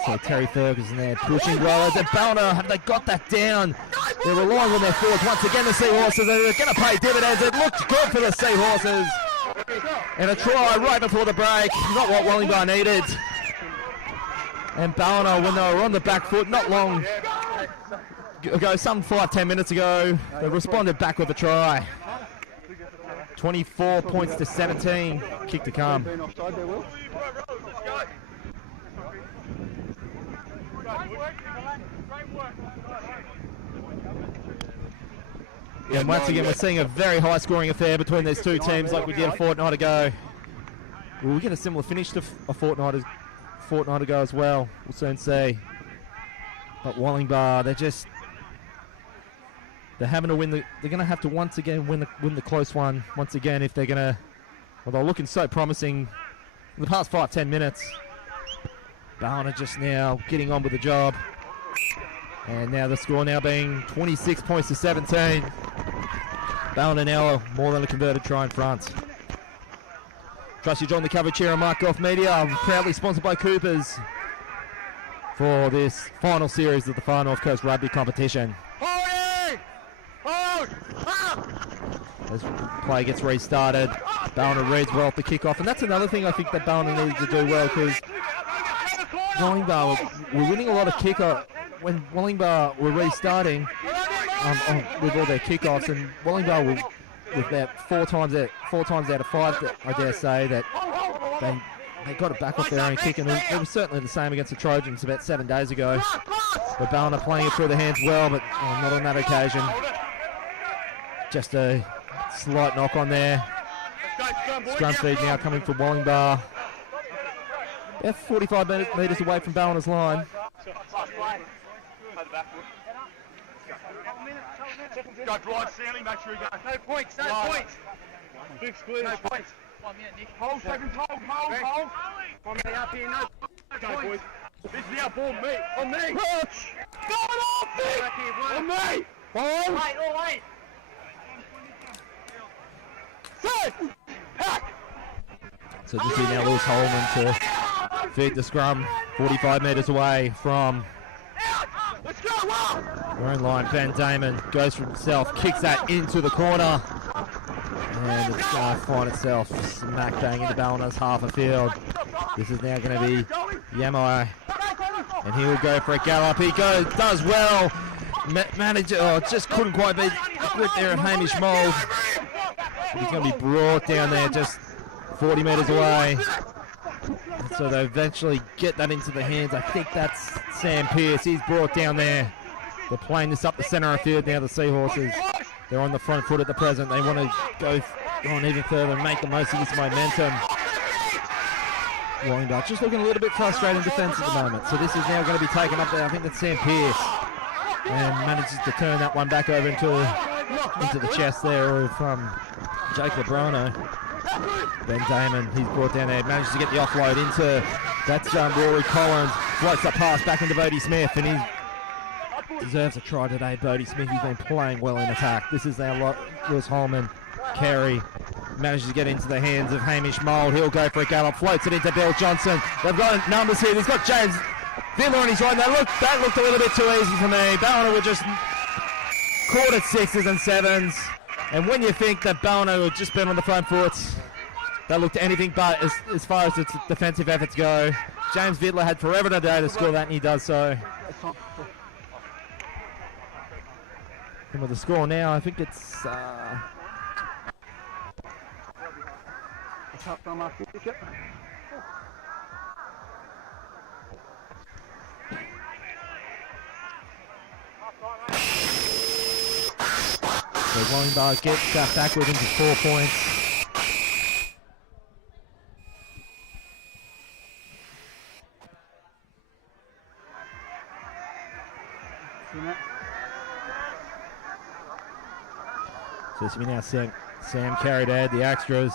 So Terry Ferguson there pushing well. As Ballina, have they got that down? They're relying on their forwards. Once again, the Seahorses, they're going to pay dividends. It looks good for the Seahorses. And a try right before the break. Not what Wollongbar needed. And Ballina, when they were on the back foot, not long ago, some 5-10 minutes ago, they responded back with a try. 24 points to 17. Kick to come. And once again, we're seeing a very high-scoring affair between these two teams, like we did a fortnight ago. Will we get a similar finish to a fortnight ago as well? We'll soon see. But Wollongbar, they're having to win they're going to have to once again win the close one once again if they're going to. Well, they're looking so promising in the past 5-10 minutes. Ballina just now getting on with the job. And now the score now being 26 points to 17. Ballina now more than a converted try in front. Trust you join the coverage here on Mark Golf Media, proudly sponsored by Coopers for this final series of the Far North Coast Rugby competition. As play gets restarted, Ballina reads well at the kickoff, and that's another thing I think that Ballina needs to do well, because Wollongbar were winning a lot of kickoff when Wollongbar were restarting with all their kickoffs, and Wollongbar were with about four times out of 5, I dare say, that they got it back off their own kick, and it was certainly the same against the Trojans about 7 days ago. But Ballina playing it through the hands well, but not on that occasion. Just a slight knock on there. Scrum feed now coming from Wollongbar. About 45 metres away from Ballina's line. Go blind, Stanley, make sure he goes. No points, no points. Big squeeze. No points. 1 minute, Nick. Hold, second, hold. 1 minute up here, no Go, boys. points. This is the outball, me. On me. Push! Go on, Up here, me. On work. me. Hold. Wait, all wait. Set. Pack. So this is now Lewis Holman to feed the scrum 45 metres away from Let's go, wow. their own line. Van Damon goes for himself, kicks that into the corner, and it's going to find itself smack bang into Ballina's half a field. This is now going to be Yamai, and he will go for a gallop. He does well. Just couldn't quite be with there at Hamish Mould. He's going to be brought down there just 40 metres away. So they eventually get that into the hands. I think that's Sam Pearce. He's brought down there. They're playing this up the centre of the field now, the Seahorses. They're on the front foot at the present. They want to go on even further and make the most of this momentum. Wollongbar just looking a little bit frustrated in defence at the moment. So this is now going to be taken up there. I think that's Sam Pearce. And manages to turn that one back over into the chest there from Jake Lebrano. Ben Damon, he's brought down there, manages to get the offload into, that's Rory Collins, floats that pass back into Bodie Smith, and he deserves a try today. Bodie Smith, he's been playing well in attack. This is now Lewis Holman. Carey manages to get into the hands of Hamish Mould. He'll go for a gallop, floats it into Bill Johnson. They've got numbers here. He's got James Vidler on his line. That looked a little bit too easy for me. Ballina were just caught at 6s and 7s. And when you think that Ballina had just been on the front foot, that looked anything but as far as its defensive efforts go. James Vidler had forever today to score that, and he does so. And with the score now, I think it's... So Wollongbar gets that backward into 4 points. So this will be now Sam Carey to add the extras.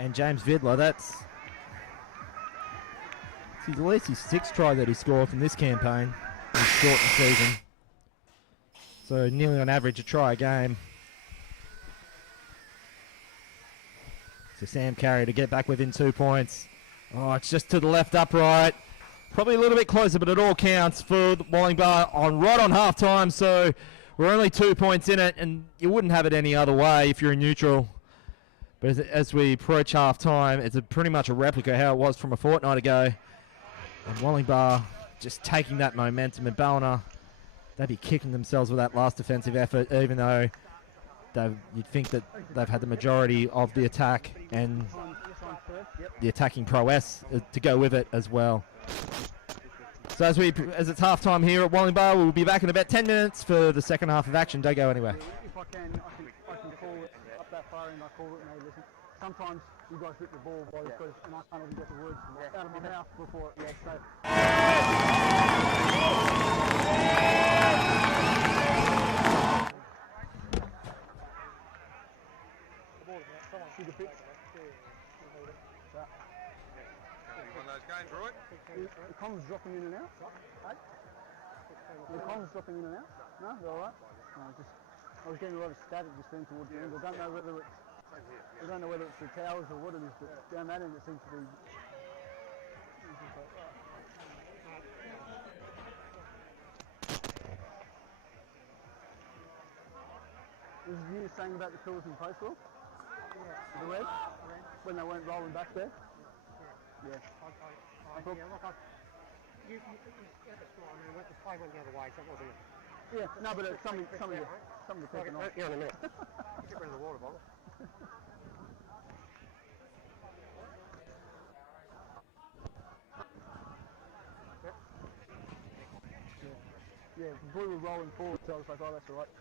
And James Vidler, that's at least his 6th try that he scored from this campaign, this shortened season. So nearly on average a try a game. So Sam Carey to get back within 2 points. Oh, it's just to the left upright. Probably a little bit closer, but it all counts for Wollongbar right on half-time. So we're only 2 points in it, and you wouldn't have it any other way if you're a neutral. But as we approach half-time, it's pretty much a replica how it was from a fortnight ago. And Wollongbar just taking that momentum. And Ballina, they'd be kicking themselves with that last defensive effort, even though you'd think that they've had the majority of the attack and the attacking prowess to go with it as well. So as it's half-time here at Wollongbar, we'll be back in about 10 minutes for the second half of action. Don't go anywhere. If I can call it up that far and I call it and they listen. Sometimes you guys hit the ball and I can't even get the words out of my mouth before it. So. See the pitch? The comms dropping in and out? The comms dropping in and out? No, they're alright? I was getting a lot of static just then towards the end. I don't know whether it's the towers or what it is, but down that end it seems to be. This is you saying about the pillars and post wall? The red? When they weren't rolling back there? Yeah. You at the store, I mean, the play went the other way, so it wasn't. Yeah, no, but it's something to take it off. Yeah, in a minute. Get rid of the water bottle. Yeah, the blue were rolling forward, so I was like, oh, that's all right.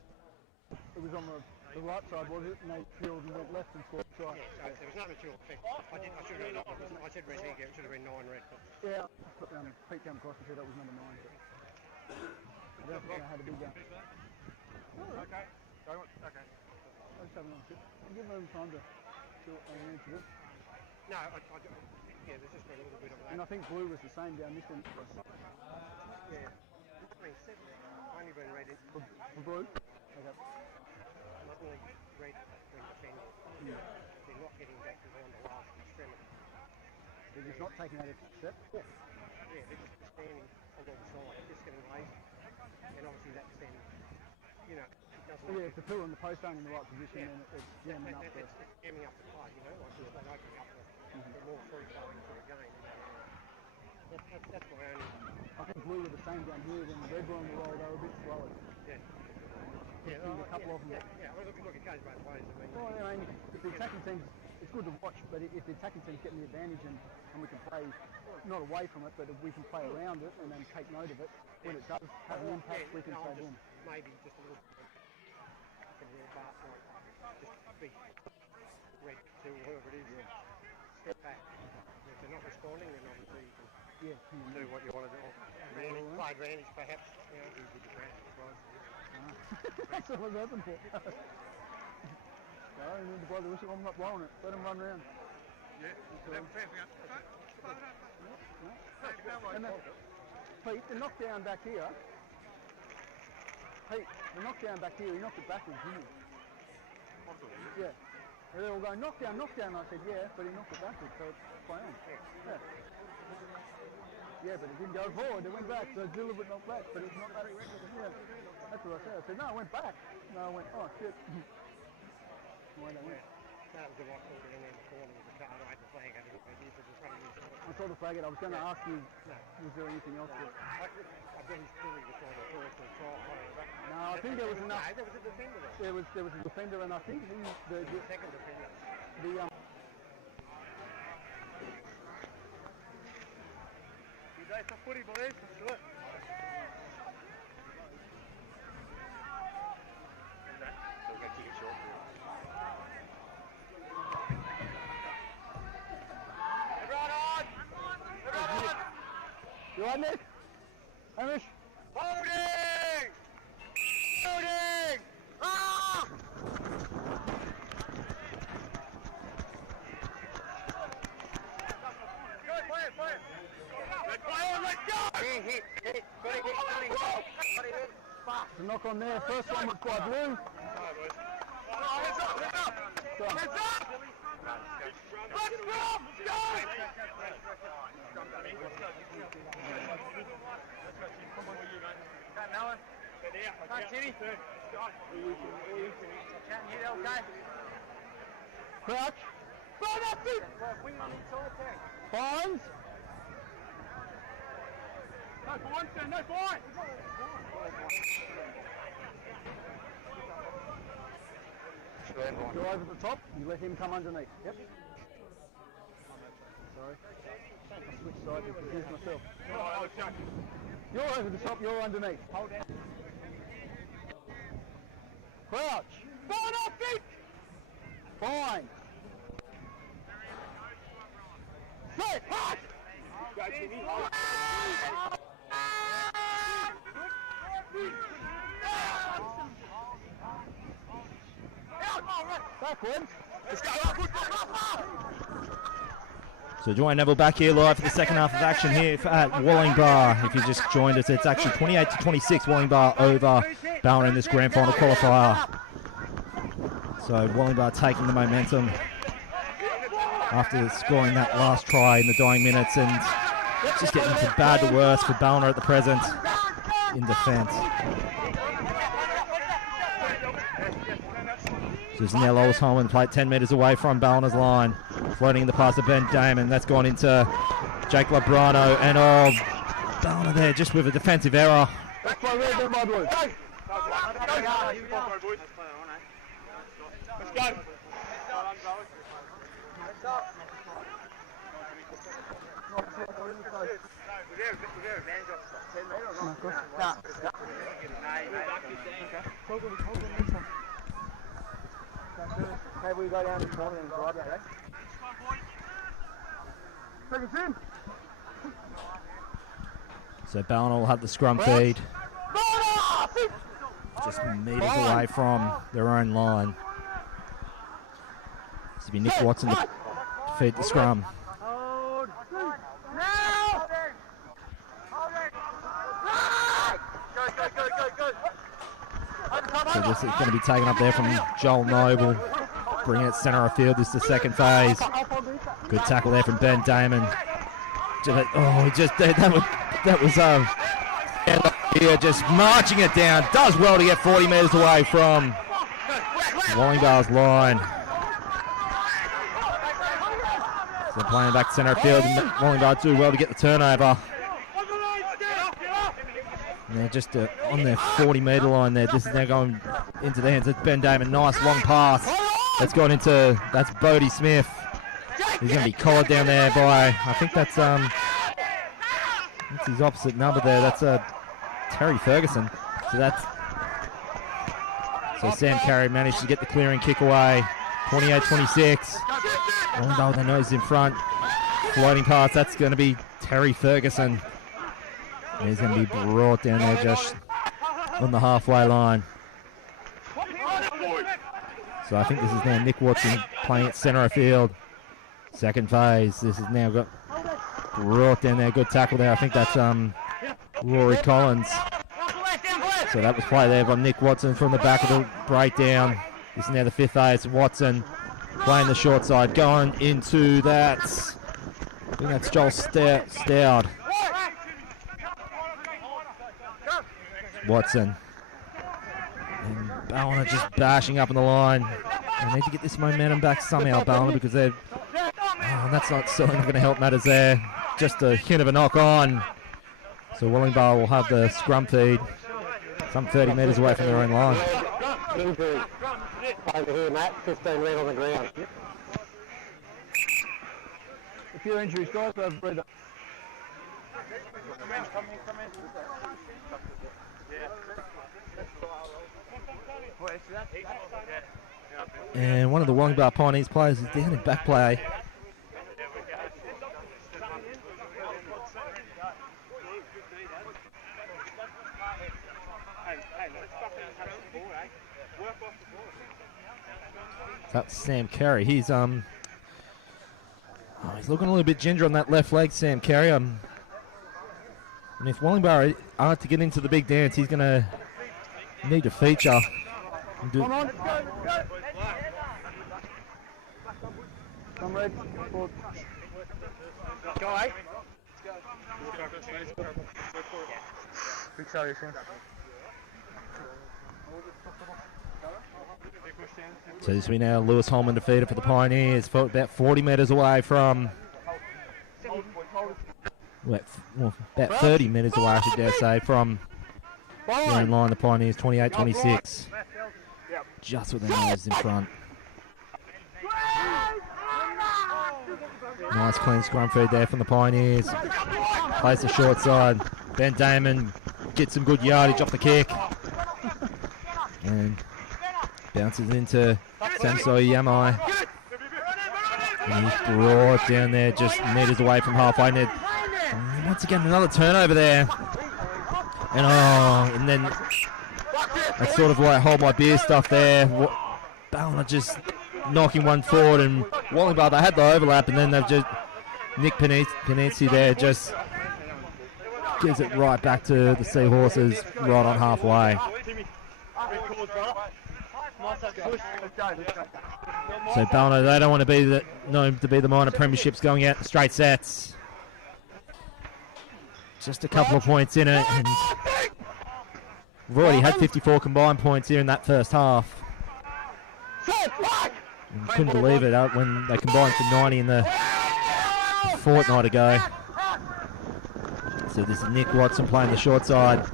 It was on the right side, was it? And they peeled and went left and scored try. Yeah, so there was nothing to affect. I should have I said red here, it should have been 9 red. But yeah, Pete came across and said that was number 9. But I don't think I had a big game. Oh, okay. I just having a sip. I'll give them time to see what they need to do. No, yeah, there's just been a little bit of that. And I think blue was the same down this end for us. Yeah. I mean, only been red for blue? Okay. Not only red when defending. They're not getting back behind the last extremity. They're just not taking that extra step? Yeah, they're just standing alongside, just getting lazy. And obviously that's then, it doesn't... Yeah, if the pillar and the post aren't in the right position, then it's jamming up the... It's jamming up the play, like just not opening up the more free flowing for the game. That's my only... I think blue were the same down here when the red were on the roll, they were a bit slower. Yeah. A couple of them. Yeah, look, it goes both ways. I mean, if the attacking teams, it's good to watch, but if the attacking team's getting the advantage and we can play, not away from it, but if we can play around it and then take note of it, when it does have an impact, we can say boom. Maybe just a little from your bar point, just be red to whoever it is, step back. If they're not responding, then obviously you can do what you want to do. Play advantage, perhaps. With the grass, that's what I was hoping for. I don't need to blow the whistle, I'm not blowing it. Let him run around. Pete, the knockdown back here. Pete, the knockdown back here, he knocked it backwards, didn't he? Yeah. And they all going, knockdown, knockdown. I said, yeah, but he knocked it backwards, so it's play on. Yeah. Yeah, but it didn't go forward, it went back, so it's a little bit knocked back, but it's not that. Yeah, that's what I said. I said, no, it went back. No, I went, oh, shit. Why don't we? That was the right call in the corner with the card. I had the flag, I didn't know if it was running into it. I saw the flag, I was going to ask you, was there anything else? I bet he's clearly was trying to throw it to a trial. No, I think there was enough. No, there was a defender there. There was a defender, and I think the second defender. Day for footy, boys. Let's do it. Everyone on! Everyone on! You on, Nick? Hamish? Holding! Holding! Ah! The knock on there. First one was by Blue. Crouch. Fines. No fines, no fines. You're over the top, you let him come underneath. Yep. Sorry. I switched sides and confused myself. You're over the top, you're underneath. Hold down. Crouch. Fine off feet. Fine. Set. Hot. Backwards. So Dwayne Neville back here live for the second half of action here at Wollongbar. If you just joined us, it's actually 28-26 Wollongbar over Ballina in this grand final qualifier. So Wollongbar taking the momentum after scoring that last try in the dying minutes and just getting from bad to worse for Ballina at the present in defence. So Zanello was home and played 10 metres away from Ballina's line. Floating in the pass to Ben Damon. That's gone into Jake Labrano. And Ballina there just with a defensive error. Let's go. Maybe we go down this morning and drive that, eh? Take us in. So Ballina will have the scrum feed. Just meters away from their own line. This will be Nick Watson to feed the scrum. So this is going to be taken up there from Joel Noble. Bringing it centre of field. This is the second phase. Good tackle there from Ben Damon. That was here just marching it down. Does well to get 40 metres away from Wollongbar's line. So playing back centre field, and Wollongbar do well to get the turnover. And they're just on their 40-metre line there. This is now going into the hands of Ben Damon. Nice long pass. That's Bodie Smith. He's going to be collared down there by, I think that's his opposite number there. That's Terry Ferguson. So Sam Carey managed to get the clearing kick away. 28-26. Wollongbar, their nose in front. Floating pass. That's going to be Terry Ferguson. And he's going to be brought down there just on the halfway line. So I think this is now Nick Watson playing at centre of field. Second phase. This is now got brought down there. Good tackle there. I think that's Rory Collins. So that was play there by Nick Watson from the back of the breakdown. This is now the fifth phase. Watson playing the short side. Going into that. I think that's Joel Stout. Watson. And Ballina just bashing up on the line. They need to get this momentum back somehow, Ballina, because they're... Oh, that's certainly not going to help matters there. Just a hint of a knock on. So Wollongbar will have the scrum feed some 30 metres away from their own line. Injury. Over here, Matt. 15 men on the ground. A few injuries, guys. I've read. And one of the Wollongbar Pioneers players is down in back play. That's Sam Carey. He's looking a little bit ginger on that left leg, Sam Carey. And if Wollongbar are to get into the big dance, he's going to need to feature. And do, Come on. Come Red. Forward. Go, eh? Big sorry, son. so this will be now Lewis Holman defeated for the Pioneers, about 40 metres away from... Well, about 30 metres away, I should dare say, from the own line. The Pioneers 28-26. Just with their nose in front. Nice clean scrum feed there from the Pioneers. Plays the short side. Ben Damon gets some good yardage off the kick. And bounces into Samsoi Yamai. And he's brought down there just metres away from halfway net. And once again, another turnover there. And then that's sort of like hold my beer stuff there. Ballina just knocking one forward, and Wollongbar, they had the overlap, and then they've just... Nick Panizzi there just gives it right back to the Seahorses right on halfway. So Ballina, they don't want to be known to be the minor premierships going out in straight sets. Just a couple of points in it, and we've already had 54 combined points here in that first half. And couldn't believe it when they combined for 90 in the fortnight ago. So this is Nick Watson playing the short side.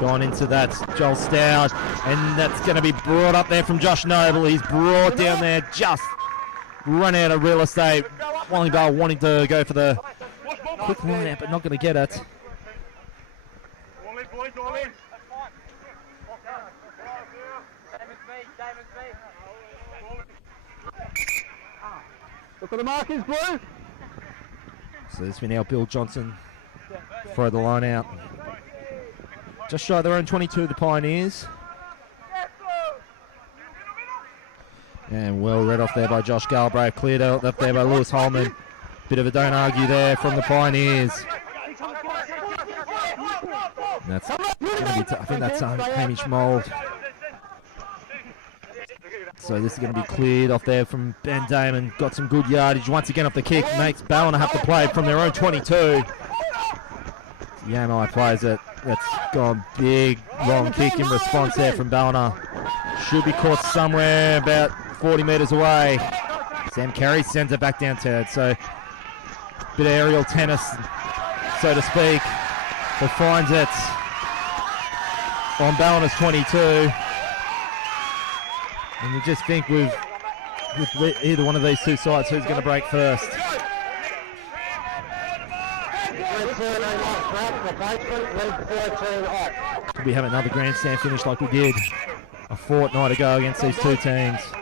Gone into that, Joel Stout, and that's going to be brought up there from Josh Noble. He's brought down there, just run out of real estate. Wollongbar wanting to go for the quick line out, but not going to get it. Look at the markers, Blue. So this will now Bill Johnson throw the line out. Just shy of their own 22, the Pioneers. And well read off there by Josh Galbraith. Cleared out left there by Lewis Holman. Bit of a don't argue there from the Pioneers. And that's going to be, I think that's Hamish Mould. So this is going to be cleared off there from Ben Damon. Got some good yardage once again off the kick. Makes Ballina have to play from their own 22. Yamai plays it. That's gone big, long kick in response there from Ballina. Should be caught somewhere about 40 metres away. Sam Carey sends it back down to it. So bit of aerial tennis, so to speak. But finds it on Ballina's 22. And you just think with either one of these two sides, who's going to break first? Could we have another grandstand finish like we did a fortnight ago against these two teams? So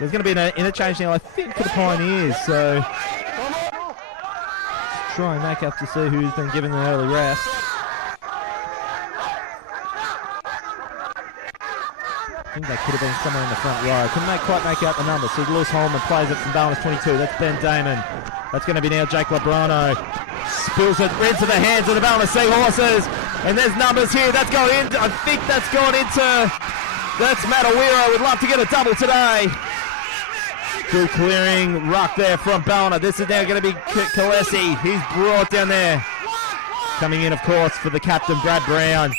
there's going to be an interchange now, I think, for the Pioneers. So let's try and make up to see who's been given an early rest. I think that could have been somewhere in the front row. Couldn't quite make out the number. So Lewis Holman plays it from Ballina's 22. That's Ben Damon. That's going to be now Jake Lebrano. Spills it into the hands of the Ballina Seahorses. And there's numbers here. That's going in. I think that's gone into... That's Matawiro. Would love to get a double today. Good clearing ruck there from Ballina. This is now going to be Kalesi. He's brought down there. Coming in, of course, for the captain, Brad Brown.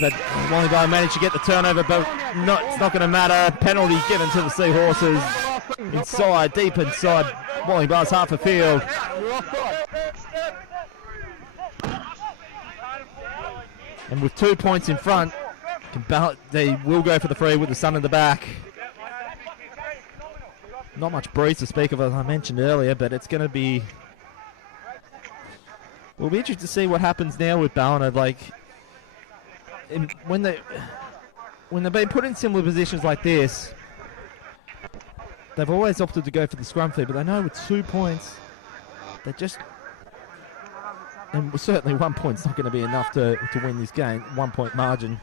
But Wollongbar managed to get the turnover, but it's not going to matter. Penalty given to the Seahorses inside, deep inside Wollongbar's half a field. And with 2 points in front, they will go for the free with the sun in the back. Not much breeze to speak of, as I mentioned earlier, but it's going to be... We'll be interested to see what happens now with Ballina. Like, when they've been put in similar positions like this, they've always opted to go for the scrum feed, but they know with 2 points, they just... And certainly 1 point's not going to be enough to win this game, 1 point margin.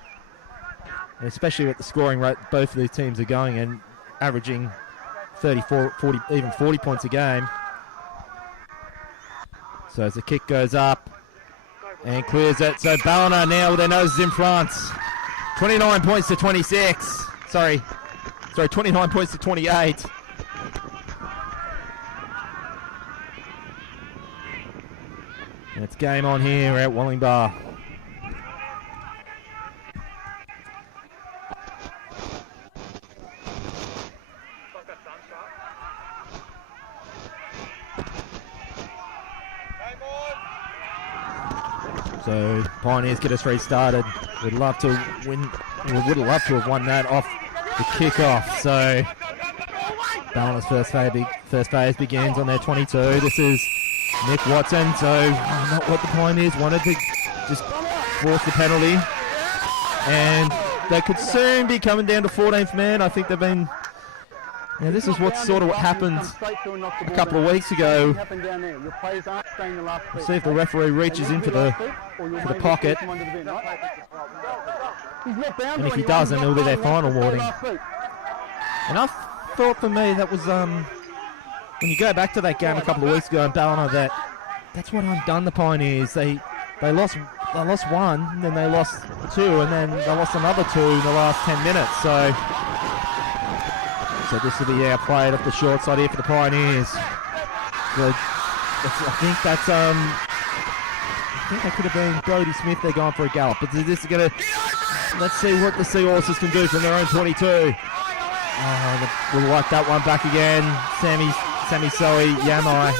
And especially at the scoring rate both of these teams are going and averaging 34, 40, even 40 points a game. So as the kick goes up, And clears it. So Ballina now with their noses in front. 29 points to 26. Sorry, 29 points to 28. And it's game on here at Wollongbar. So Pioneers get us restarted. We'd love to win. We would have loved to have won that off the kickoff. So Ballina's first phase begins on their 22. This is Nick Watson. So not what the Pioneers wanted, to just force the penalty, and they could soon be coming down to 14th man. I think they've been. Now this is what happened a couple of weeks ago. We'll see if the referee reaches into the pocket, and if he doesn't, it'll be their final warning. And I thought for me that was when you go back to that game a couple of weeks ago in Ballina, that's what undone the Pioneers. They lost one, then they lost two, and then they lost another two in the last 10 minutes. So this will be outplayed off the short side here for the Pioneers. So I think that could have been Brody Smith. They're going for a gallop, but this is going to. Let's see what the Seahorses can do from their own 22. We'll like that one back again. Sammy Soy Yamai.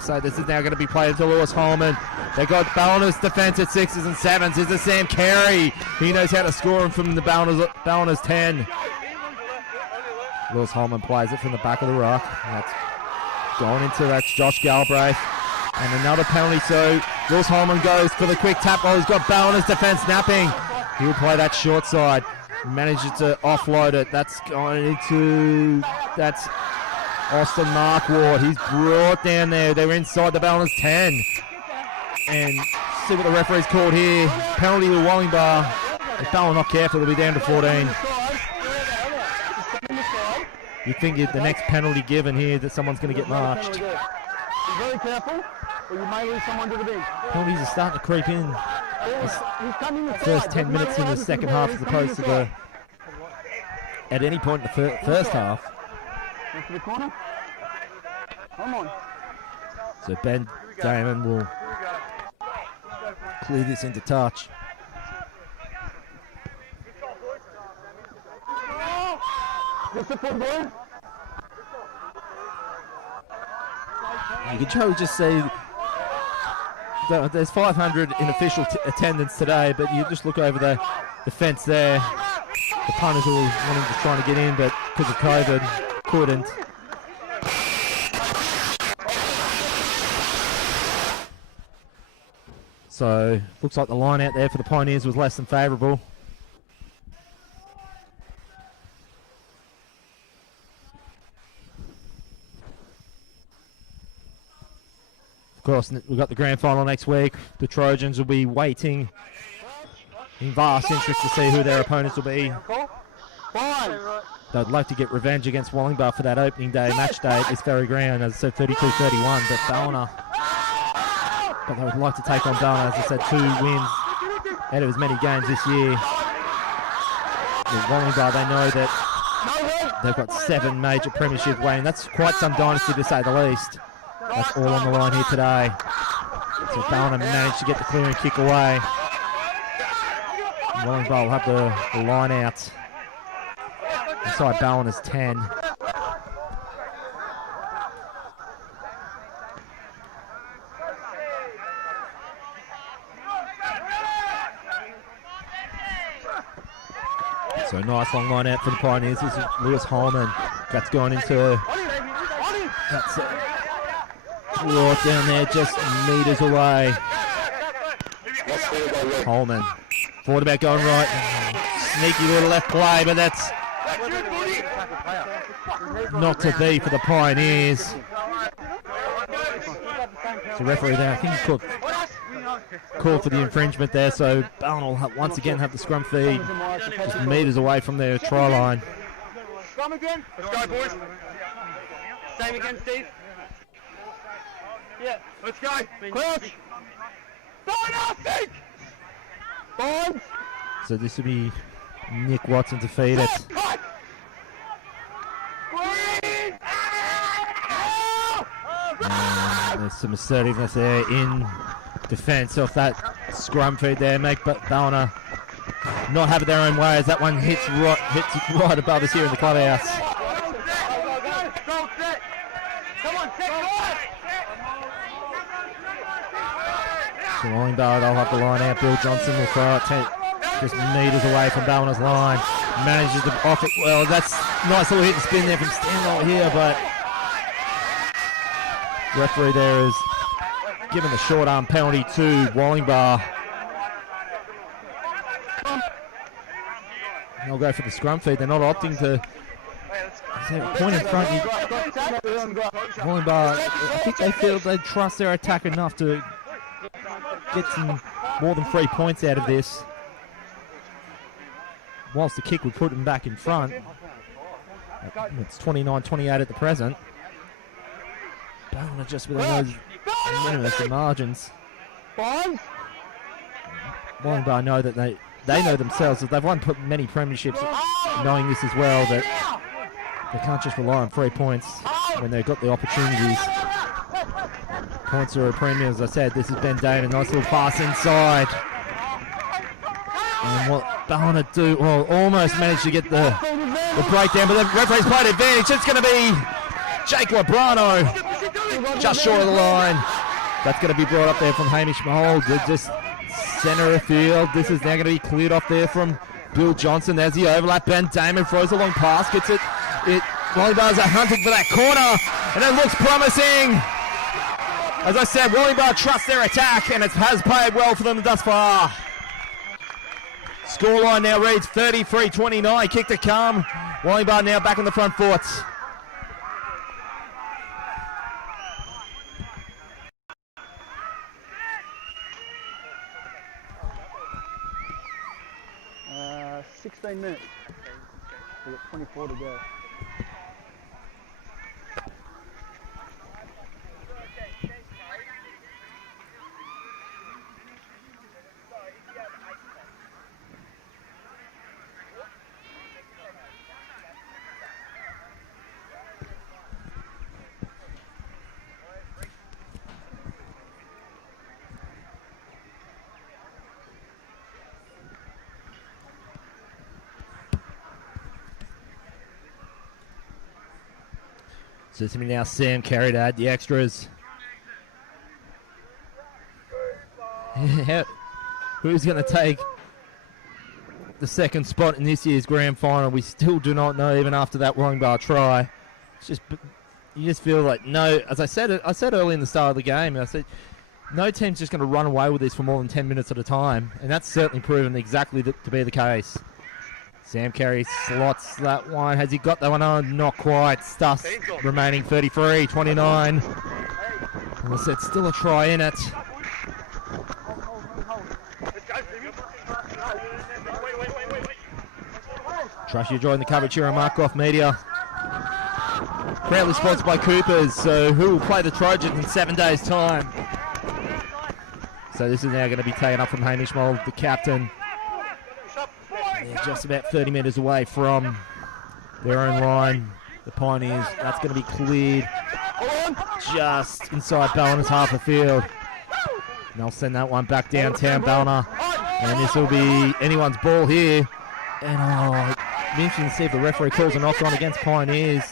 So this is now going to be played to Lewis Holman. They got Ballina's defence at 6s and 7s. This is Sam Carey. He knows how to score them from the Ballina's 10. Lewis Holman plays it from the back of the ruck. That's going into that's Josh Galbraith. And another penalty. So Lewis Holman goes for the quick tap. Oh, he's got Ballina's defence napping. He'll play that short side. Manages to offload it. That's going into Austin Markward. He's brought down there. They're inside the Ballina's 10. And see what the referee's called here. Penalty to Wollongbar. If Ballina not careful, they'll be down to 14. You think the next penalty given here that someone's going to get marched. Be very careful, or you may lose someone to the bench. Penalties are starting to creep in. First 10 minutes in the second half as opposed to at any point in the first half. Into the corner. Come on. So Ben Damon will clear this into touch. Discipline, boy. You can totally just see there's 500 in official attendance today, but you just look over the fence there. The punters were wanting to try to get in, but because of COVID, couldn't. So looks like the line out there for the Pioneers was less than favourable. Of course, we've got the grand final next week. The Trojans will be waiting in vast interest to see who their opponents will be. They'd like to get revenge against Wollongbar for that opening day match day at this very ground, as I said, 32-31, but Ballina. But they would like to take on Ballina, as I said, 2 wins out of as many games this year. With Wollongbar, they know that they've got 7 major premiership wins. That's quite some dynasty to say the least. That's all on the line here today. So Ballina managed to get the clearing kick away. Wollongbar will have the line out inside Ballina's 10. So nice long line out for the Pioneers. This is Lewis Holman. That's going into... That's brought down there just metres away. Holman. Thought about going right. Sneaky little left play, but that's not to be for the Pioneers. So referee there, I think he called for the infringement there, so Ballina will once again have the scrum feed just metres away from their try line. Scrum again. Let's go, boys. Same again, Steve. Yeah. Let's go. Crouch. Nothing. Bonds. So this will be Nick Watson to feed it. Cut. Green. There's some assertiveness there in defence off that scrum feed there. Make Ballina not have it their own way as that one hits right above us here in the clubhouse. So Wollongbar, they'll have the line out. Bill Johnson will throw it just metres away from Ballina's line. Manages to off it well. That's nice little hit and spin there from Stanley here, but referee there is given the short arm penalty to Wollongbar. They'll go for the scrum feed. They're not opting to point in front. Wollongbar, I think they feel they trust their attack enough to get some more than 3 points out of this. Whilst the kick would put them back in front. It's 29-28 at the present. Ballina just within those minimalist margins. Wollongbar know that they know themselves that they've won many premierships, knowing this as well, that they can't just rely on 3 points when they've got the opportunities. Points are a premium, as I said. This is Ben Damon, nice little pass inside. And what Ballina do, well, almost managed to get the breakdown, but the referee's played advantage. It's going to be Jake Labrano, just short of the line. That's going to be brought up there from Hamish Mahol. Just centre of field. This is now going to be cleared off there from Bill Johnson. There's the overlap. Ben Damon throws a long pass, gets it. Wollongbar's are hunting for that corner, and it looks promising. As I said, Wollongbar trusts their attack, and it has played well for them thus far. Scoreline now reads 33-29. Kick to come. Wollongbar now back on the front foot. Uh, 16 minutes. We've got 24 to go. So it's now Sam Carey to add the extras. Who's going to take the second spot in this year's grand final? We still do not know, even after that Wollongbar try. It's just, you just feel like no. As I said early in the start of the game, I said no team's just going to run away with this for more than 10 minutes at a time, and that's certainly proven exactly to be the case. Sam Carey slots that one. Has he got that one on? Not quite. Stuffs remaining 33-29. And it's still a try in it. Trust you join the coverage here on Markoff Media. Proudly sponsored by Coopers. So who will play the Trojans in 7 days' time? So this is now going to be taken up from Hamish Mould, the captain. They're just about 30 metres away from their own line. The Pioneers, that's going to be cleared just inside Ballina's half of field. And they'll send that one back downtown Ballina. And this will be anyone's ball here. And it'll be interesting to see if the referee calls an knock-on against Pioneers.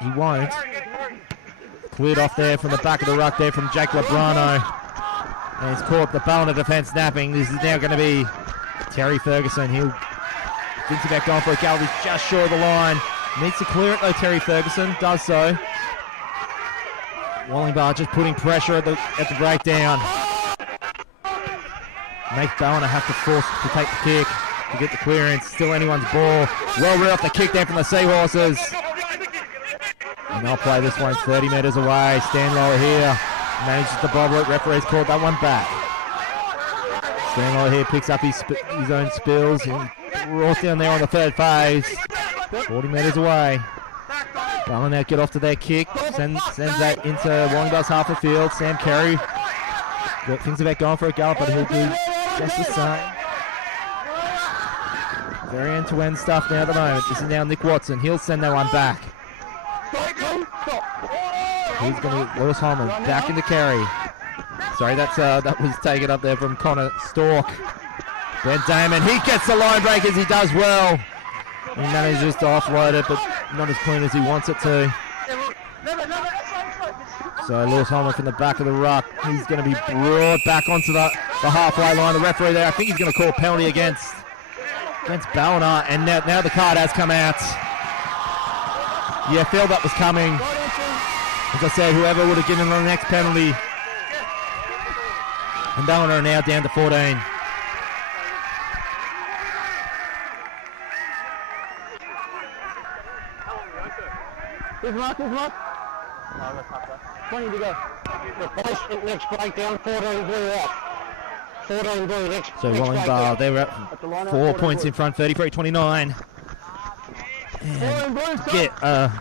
He won't. Cleared off there from the back of the ruck there from Jake Labrano. And he's caught the Ballina defence napping. This is now going to be Terry Ferguson. He'll thinks about going for a goal. He's just short of the line. Needs to clear it though, Terry Ferguson. Does so. Wollongbar just putting pressure at the breakdown. Make Ballina have to force to take the kick to get the clearance. Still anyone's ball. Well read off the kick there from the Seahorses. And they'll play this one 30 metres away. Stanlower here. Manages to bobble it. Referee's called that one back. Stanlower here picks up his own spills and rolls down there on the third phase. 40 metres away. Ballina get off to their kick, sends that into Wollongbar's half the field. Sam Carey thinks about going for a gallop, but he'll do just the same. Very end-to-end stuff now at the moment. This is now Nick Watson. He'll send that one back. He's going to Lewis Holman back into Carey. Sorry, that was taken up there from Connor Stork. Ben Damon, he gets the line break as he does well. He manages to offload it, but not as clean as he wants it to. So Lewis Holman from the back of the ruck. He's going to be brought back onto the halfway line. The referee there, I think he's going to call a penalty against Ballina, and now the card has come out. Yeah, feel that was coming. As I said, whoever would have given the next penalty. And Ballina are now down to 14. Here's Mark. 20 to go. Next breakdown, 14 blue off. 14 blue, next So Wollongbar, they were at 4 points in front, 33-29. And get a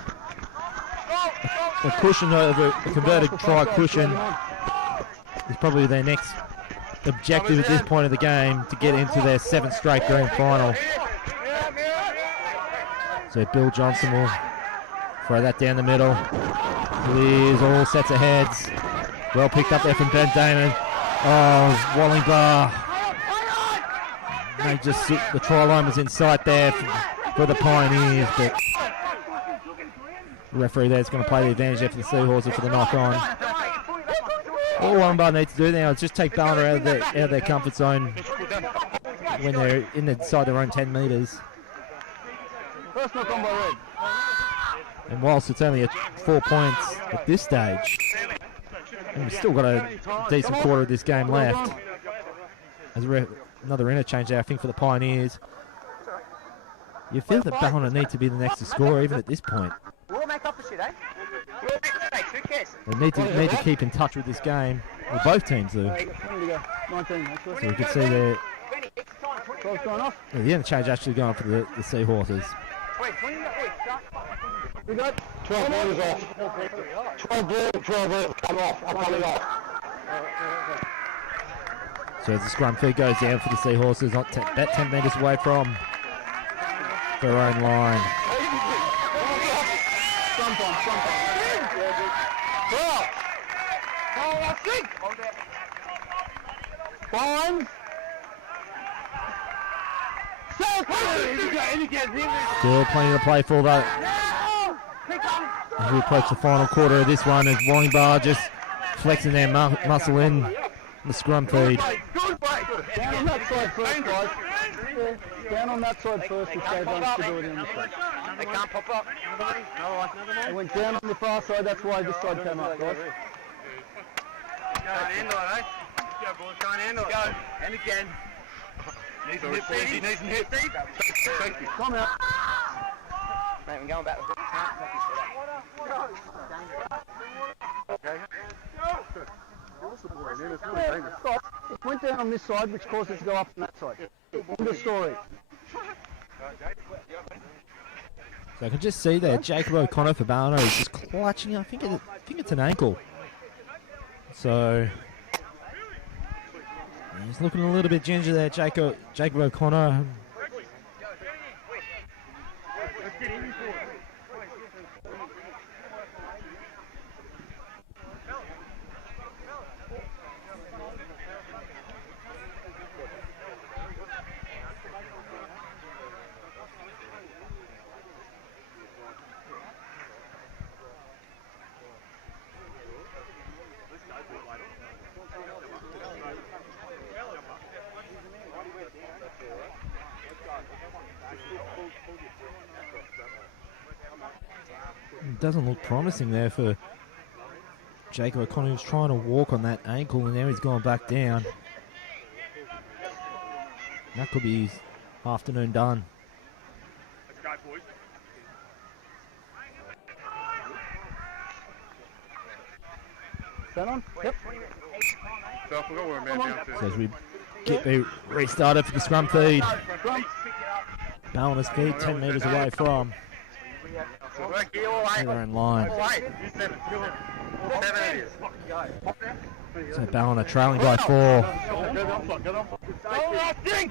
cushion over a converted try cushion is probably their next objective at this point of the game, to get into their 7th straight grand final. So Bill Johnson will throw that down the middle. Clears all sets of heads. Well picked up there from Ben Damon. Oh, Wollongbar. The try line was in sight there for the Pioneers, but the referee there's going to play the advantage there for the Seahorses for the knock on. All Wollongbar needs to do now is just take Ballina out of their comfort zone when they're inside their own 10 metres. First knock on by red. And whilst it's only at 4 points at this stage, and we've still got a decent quarter of this game left. There's another interchange there, I think, for the Pioneers. You feel that Ballina need to be the next to score, even at this point. We'll make up the shit, eh? We'll make mistakes, who cares? They need to keep in touch with this game. Well, both teams do. 20 to go. 19, actually. So you can see there, 12's going off. the interchange actually going for the Seahorses. We got 12 blues off. 12 blue, come off. I'm coming off. So as the scrum feed goes down for the Seahorses, not about 10 metres away from their own line. Fine. Still plenty to play for though. As we approach the final quarter of this one, as Wollongbar just flexing their muscle in the scrum feed. Down on that side first, guys. Down on that side first, which gave them stability on the side. They can't pop up. They went down on the far side, that's why this side came up, guys. Go and again. Needs some hip feed. Come out. Mate, I'm going back with it. Stop. It went down on this side, which caused it to go up on that side. End of story. So I can just see there, Jacob O'Connor for Ballina is just clutching. I think it's an ankle. So he's looking a little bit ginger there, Jacob O'Connor. It doesn't look promising there for Jacob O'Connor, who's trying to walk on that ankle, and now he's gone back down. That could be his afternoon done. That on? Yep. So as we get restarted for the scrum feed, Ballina's feed 10 metres away from They're in line. So Ballina trailing by 4.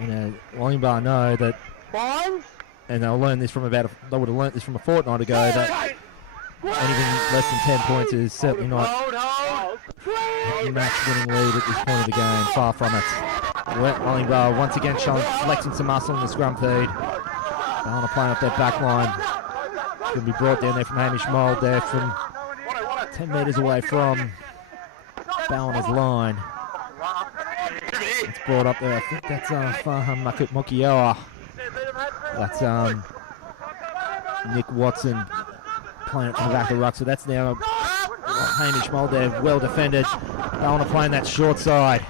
And Wollongbar know that, and they'll learn this from they would have learnt this from a fortnight ago, that anything less than 10 points is certainly not a match-winning lead at this point of the game. Far from it. Wollongbar once again flexing some muscle in the scrum feed. Ballina playing up their back line. Going to be brought down there from Hamish Mould there from 10 metres away from Ballina's line. It's brought up there. I think that's Faham Mukioa. That's Nick Watson playing it from the back of the ruck. So that's now Hamish Mould there, well defended. Ballina playing that short side.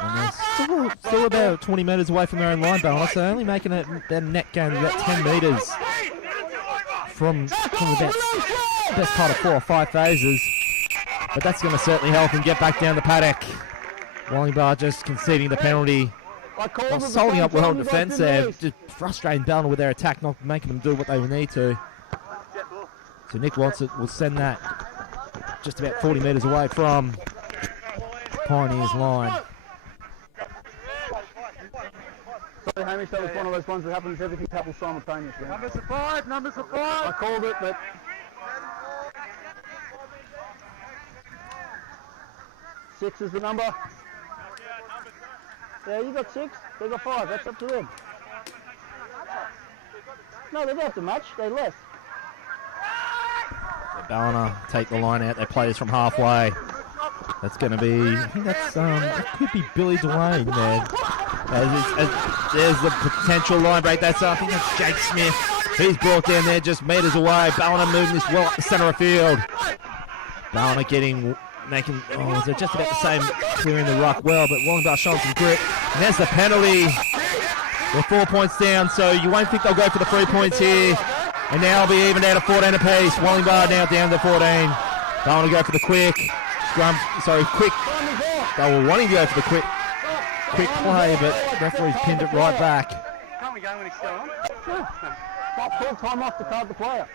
And they're still about 20 metres away from their own line, Ballina, so only making it their net gain of about 10 metres from about the best part of 4 or 5 phases. But that's going to certainly help them get back down the paddock. Wollongbar just conceding the penalty while holding up well in defence there, just frustrating Ballina with their attack, not making them do what they will need to. So Nick Watson will send that just about 40 metres away from Pioneers' line. Sorry, Hamish, that was one of those ones that happens, everything happens simultaneously. Numbers of 5, numbers of 5. I called it, but 6 is the number. Yeah, you got 6, they got 5, that's up to them. No, they don't have to match, they less. Ballina take the line out, they play this from halfway. That's going to be, I think that's, it could be Billy Dwayne there. There's the potential line break. I think that's Jake Smith. He's brought down there just metres away. Ballina moving this well up the centre of field. Ballina they're just about the same clearing the ruck well, but Wollongbar showing some grit. And there's the penalty. They're 4 points down, so you won't think they'll go for the 3 points here. And now it'll be even out of 14 apiece. Wollongbar now down to 14. Ballina go for the quick. They were wanting to go for the quick play, but referee's pinned it right back. Can't we go when it's still on? Sure. Got full time off to card the player.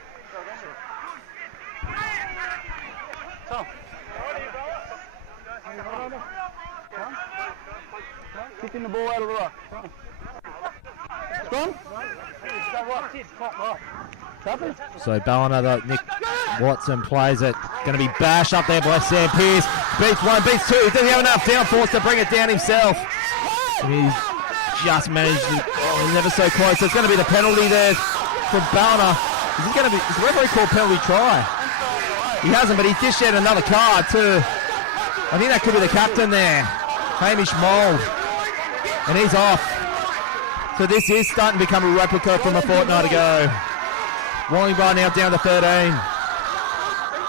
Tom. Kicking the ball out of the ruck. It's gone? So Ballina, Nick Watson plays it. Going to be bashed up there by Sam Pearce. Beats 1, beats 2. Doesn't have enough downforce to bring it down himself. And he's just managed to, he's never so close. So it's going to be the penalty there from Ballina. Is the referee called penalty try? He hasn't, but he dished out another card too. I think that could be the captain there, Hamish Mould. And he's off. So this is starting to become a replica from a fortnight ago. Wollongbar now down to 13.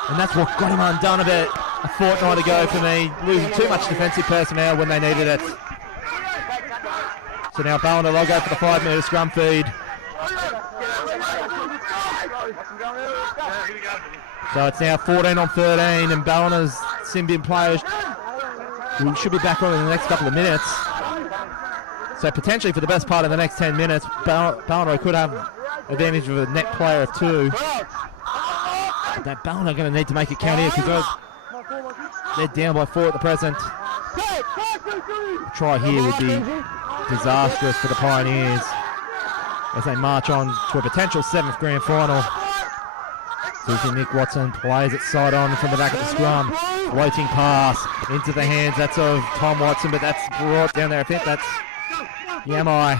And that's what got him undone a fortnight ago for me. Losing too much defensive personnel when they needed it. So now Ballina, they'll go for the 5 metre scrum feed. So it's now 14 on 13, and Ballina's Symbian players who should be back on in the next couple of minutes. So potentially for the best part of the next 10 minutes, Ballina could have advantage of a net player of 2. That Ballina are going to need to make it count here because they're down by 4 at the present. A try here would be disastrous for the Pioneers as they march on to a potential 7th grand final. So Nick Watson plays it side on from the back of the scrum. Floating pass into the hands, that's of Tom Watson, but that's brought down there. I think that's Yamai.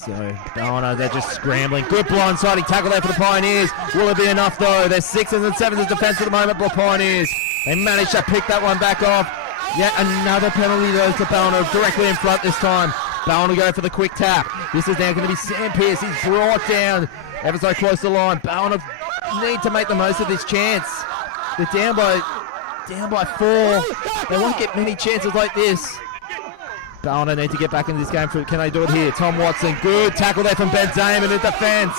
So Ballina, they're just scrambling. Good blindsiding tackle there for the Pioneers. Will it be enough though? There's 6s and 7s of defence at the moment for the Pioneers. They managed to pick that one back off. Yet another penalty though to Ballina, directly in front this time. Ballina go for the quick tap. This is now going to be Sam Pearce. He's brought down ever so close to the line. Ballina need to make the most of this chance. They're down by 4. They won't get many chances like this. Ballina need to get back into this game. Can they do it here? Tom Watson, good tackle there from Ben Damon in defence.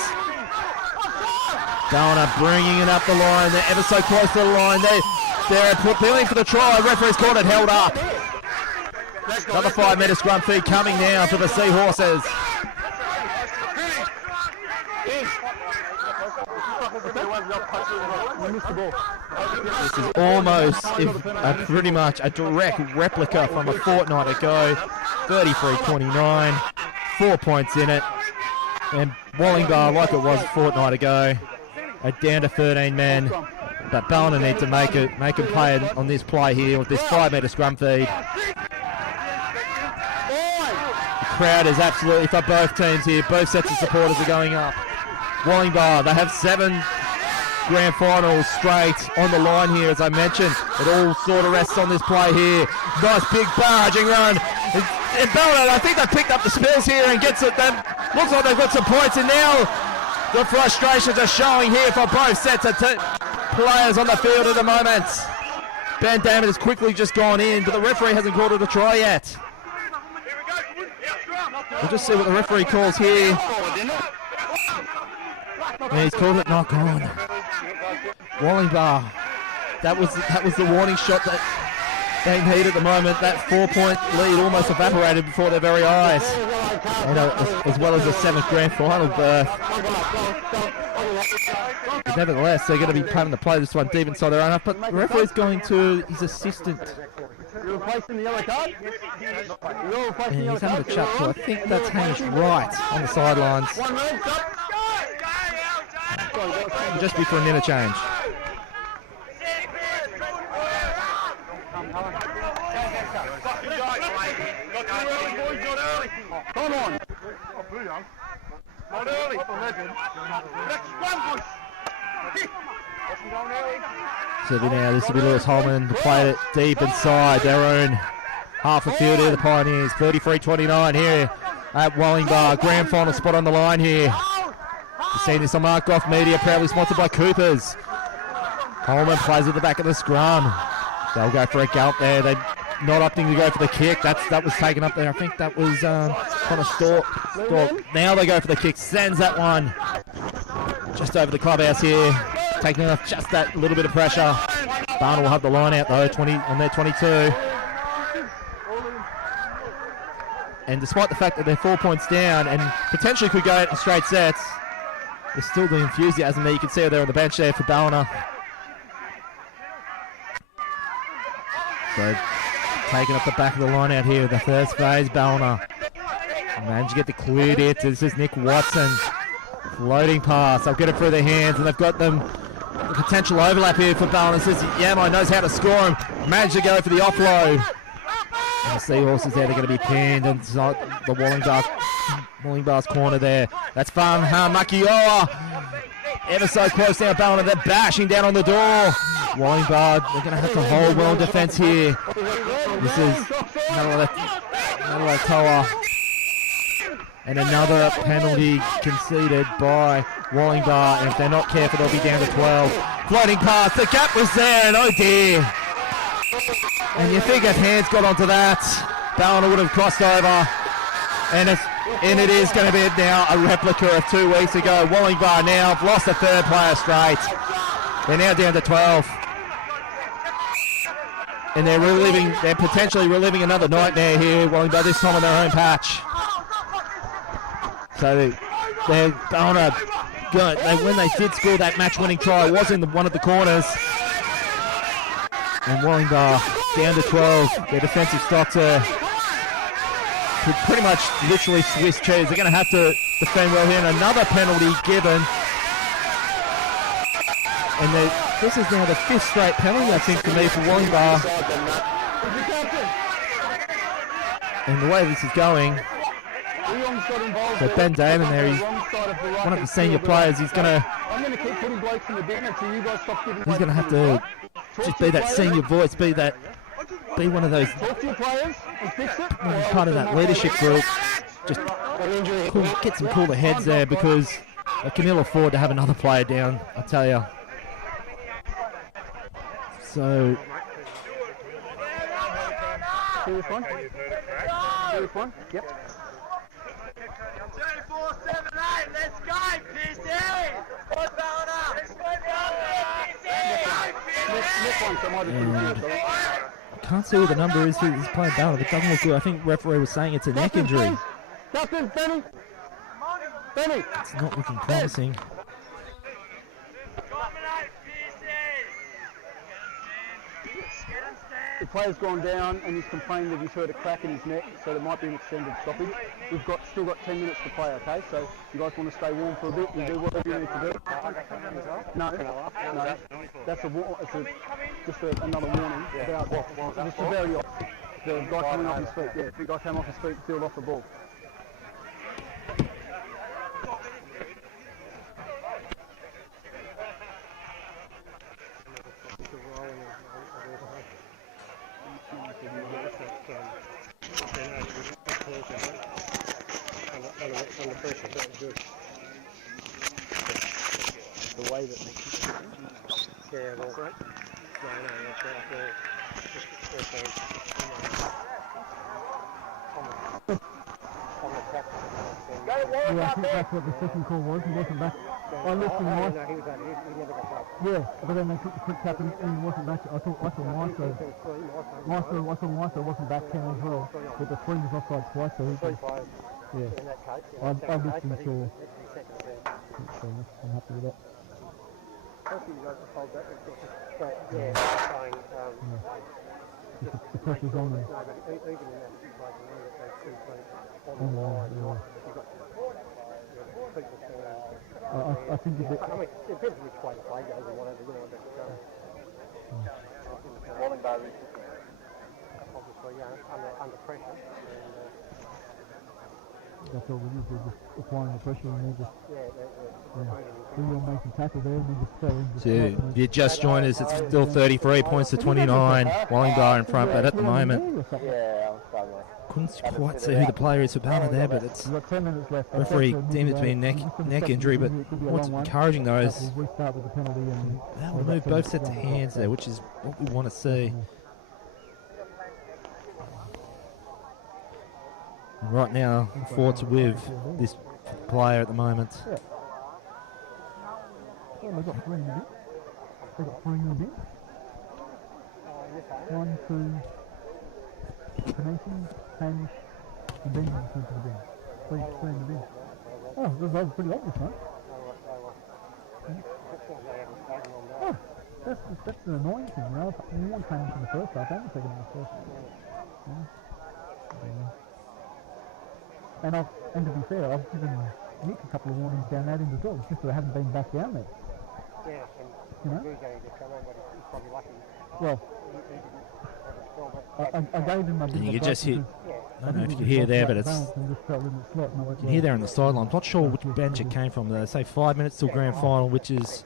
Ballina bringing it up the line. They're ever so close to the line. They're appealing for the try. Referee's called it held up. Another 5 metre scrum feed coming now for the Seahorses. missed the ball. This is almost, pretty much a direct replica from a fortnight ago. 33-29, 4 points in it. And Wollongbar, like it was a fortnight ago, are down to 13 men. But Ballina need to make them play on this play here with this 5-metre scrum feed. The crowd is absolutely for both teams here. Both sets of supporters are going up. Wollongbar, they have 7 grand finals straight on the line here, as I mentioned. It all sort of rests on this play here. Nice big barraging run. And Ballina, I think they picked up the spills here and gets it. Looks like they've got some points, and now the frustrations are showing here for both sets of players on the field at the moment. Ben Damon has quickly just gone in, but the referee hasn't called it a try yet. We'll just see what the referee calls here. And he's called it knock on. Wollongbar. That was the warning shot that they need at the moment. That 4-point lead almost evaporated before their very eyes. You know, as well as the 7th grand final berth. But nevertheless, they're going to be planning to play this one deep inside their own half. But the referee's going to his assistant. You're replacing the yellow card? And he's having a chat to, I think that's Hamish Wright on the sidelines. It'll just be for an interchange. Come on. Not early. So now this will be Lewis Holman to play it deep inside their own half the field here, the Pioneers. 33-29 here at Wollongbar. Grand final spot on the line here. You've seen this on Mark Goff Media, proudly sponsored by Coopers. Holman plays at the back of the scrum. They'll go for a gallop there. They're not opting to go for the kick. That was taken up there. I think that was kind of stalk. Now they go for the kick. Sends that one just over the clubhouse here. Taking off just that little bit of pressure. Barna will have the line out though, 20 on their 22. And despite the fact that they're 4 points down and potentially could go out in straight sets, there's still the enthusiasm there. You can see her there on the bench there for Ballina. So taking up the back of the line out here, the first phase, Ballina. Managed to get the cleared hit. This is Nick Watson. Floating pass. They'll get it through their hands, and they've got them a potential overlap here for Ballina. Says Yamo knows how to score him. Managed to go for the offload. And the Seahorses there, they're going to be pinned inside the Wollongbar's corner there. That's Farnham Makioa. Ever so close now, Ballina. They're bashing down on the door. Wollongbar, they're going to have to hold well in defence here. This is Toa. And another penalty conceded by Wollongbar. And if they're not careful, they'll be down to 12. Floating pass, the gap was there, and oh dear. And you think if hands got onto that, Ballina would have crossed over. And it is going to be now a replica of 2 weeks ago. Wollongbar now have lost a third player straight. They're now down to 12. And they're potentially reliving another nightmare here, Wollongbar, this time on their own patch. So they're Ballina, when they did score that match-winning try, it was in one of the corners. And Wollongbar down to 12. Their defensive stocks are pretty much literally Swiss cheese. They're going to have to defend well here, and another penalty given. And this is now the 5th straight penalty, I think, for me for Wollongbar. And the way this is going, so Ben Damon there, he's one of the senior players. He's going to have to just be that senior voice, be one of those, part of that leadership group. Just get some cooler heads there, because they can ill afford to have another player down, I tell you. So Serious one? Yep. 2-4-7-8, let's go, PC! Let's go, I can't see what the number is for this player Ballina, but it doesn't look good. I think referee was saying it's a neck injury. Captain, Benny! It's not looking promising. the player's gone down and he's complained that he's heard a crack in his neck, so there might be an extended stoppage. We've still got 10 minutes to play, okay? So you guys want to stay warm for a bit and do whatever you need to do? No, that's another warning about the severity of the guy coming off his feet. Yeah, the guy came off his feet and peeled off the ball. Under pressure, that was good. The way that Yeah, well, no, that's right. Just on the track. Yeah, I think that's what the second call was. He wasn't back. I listened No, once. he was over. He never got back. Yeah, but then they took the quick tap and he wasn't back. I saw Maestro wasn't back down as well. But the three was offside twice, so he Three players yeah. in that case. I listened to So, I'm happy with that. hopefully you guys will hold that. But yeah, saying, The pressure's on them. no, but even in that situation, those two teams on the line, you've got people saying, I think if it, I mean, it depends which way the play goes and whatever, you know, but Wollongbar obviously, under pressure. And, that's all we do. We're just applying the pressure and they're just we will make a tackle there and then just fell into So if you just joined us, it's still 33 points to 29. Wollongbar in front, but at the moment, Yeah, I'm struggling. couldn't quite see who the player is for Ballina there, but it's We've got 10 minutes left. referee deemed it to be a neck injury, but what's encouraging though is We'll restart with the penalty and that will move both sets of hands there, which is what we want to see. And right now, Fort's with this player at the moment. yeah. Well, they've got 3 in the bin. They've got 3 in the bin. 1, 2, Canation, Hamish, and then into the bin. 3 in the bin. Oh, that was pretty obvious, huh? Oh, that's the annoying thing, you know. One came into the first half and the second half. Yeah. And to be fair, I've given Nick a couple of warnings down that end as well, just that I haven't been back down there. yeah, and You know? Rugo just come on, but he's probably lucky. Well, I gave him a bit And of you a could just break hit, because I don't know if you can hear there, but it's, and just fell in the slot and I went, you can hear there on the sideline. I'm not sure which bench it came from. They say 5 minutes till grand final, which is,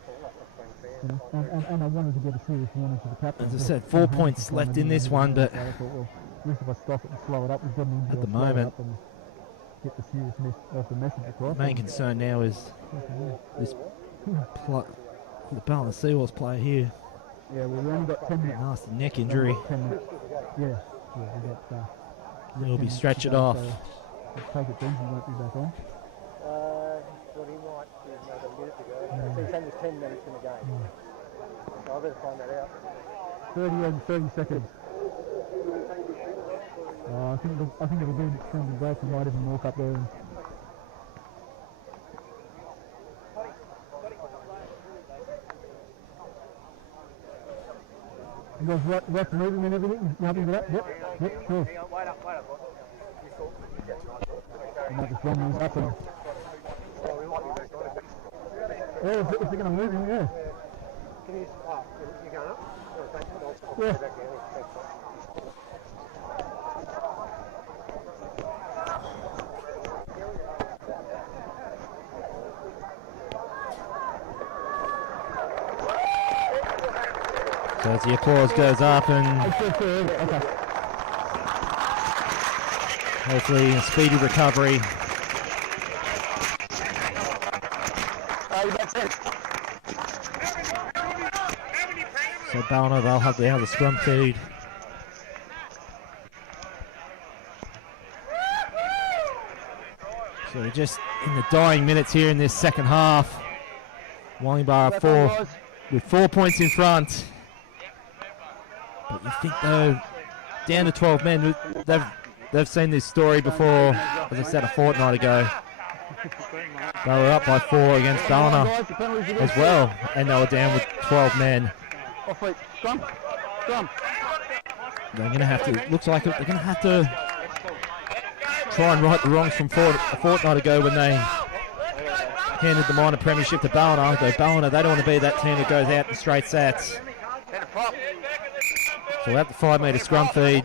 you know, and I wanted to get a serious warning to the captain. as I said, 4 points left in this one, but I thought, well, at least if I stop it and slow it up, we've got an injury, at the I'll slow it moment, up and get the seriousness of the message across. main concern now is this the Ballina Seawolves player here. Yeah, well, we only got 10 minutes. Nasty neck injury. 10 minutes. Yeah, we got. He'll be stretched it off. Let's take it then, he won't be back on. Well, he might do another minute to go. He's only 10 minutes in the game. So I better find that out. 30 seconds. I think it'll be an extended break. We might even walk up there and you guys ref moving and everything? You happy with that? Yep, sure. And that just wrong was happening. Yeah, if they're going to move him, yeah. Can you, you going up? Yeah. So as the applause goes up and Okay. hopefully a speedy recovery. So Ballina, they'll have the scrum feed. So we're just in the dying minutes here in this second half. Wollongbar are with 4 points in front. But you think though, down to 12 men, they've seen this story before, as I said a fortnight ago. They were up by 4 against Ballina as well, and they were down with 12 men. Off feet, scrum. They're going to have to, looks like they're going to have to try and right the wrongs from a fortnight ago when they handed the minor premiership to Ballina. Though Ballina, they don't want to be that team that goes out in straight sets. So we'll have the 5 metre scrum feed.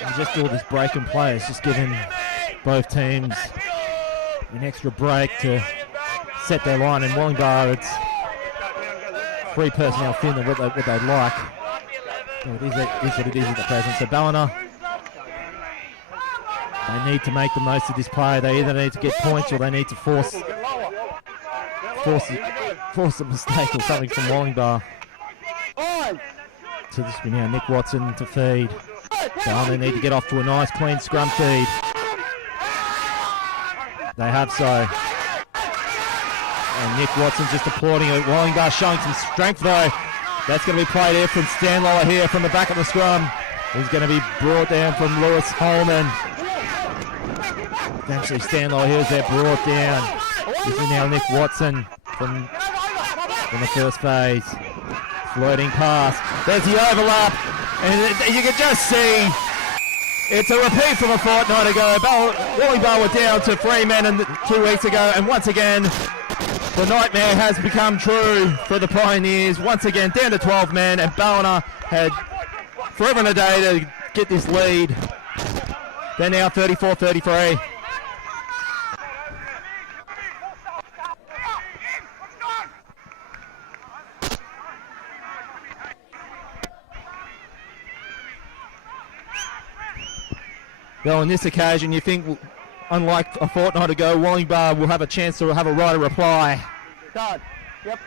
And just all this break and play has just given both teams an extra break to set their line. In Wollongbar, it's 3 personnel thin than what they'd like. So it is what it is at the present. So Ballina, they need to make the most of this play. They either need to get points or they need to force a mistake or something from Wollongbar. So this will be now Nick Watson to feed. Ballina need to get off to a nice clean scrum feed. They have so. And Nick Watson's just applauding it. Wollongbar showing some strength though. That's going to be played here from Stanlower here from the back of the scrum. He's going to be brought down from Lewis Holman. Eventually Stanlower here as they're brought down. This is now Nick Watson from the first phase. Floating pass. There's the overlap. And you can just see it's a repeat from a fortnight ago. Wollongbar were down to 3 men 2 weeks ago. And once again, the nightmare has become true for the Pioneers. Once again, down to 12 men. And Ballina had forever and a day to get this lead. They're now 34-33. Well, on this occasion, you think, unlike a fortnight ago, Wollongbar will have a chance to have a right of reply. Start. Yep.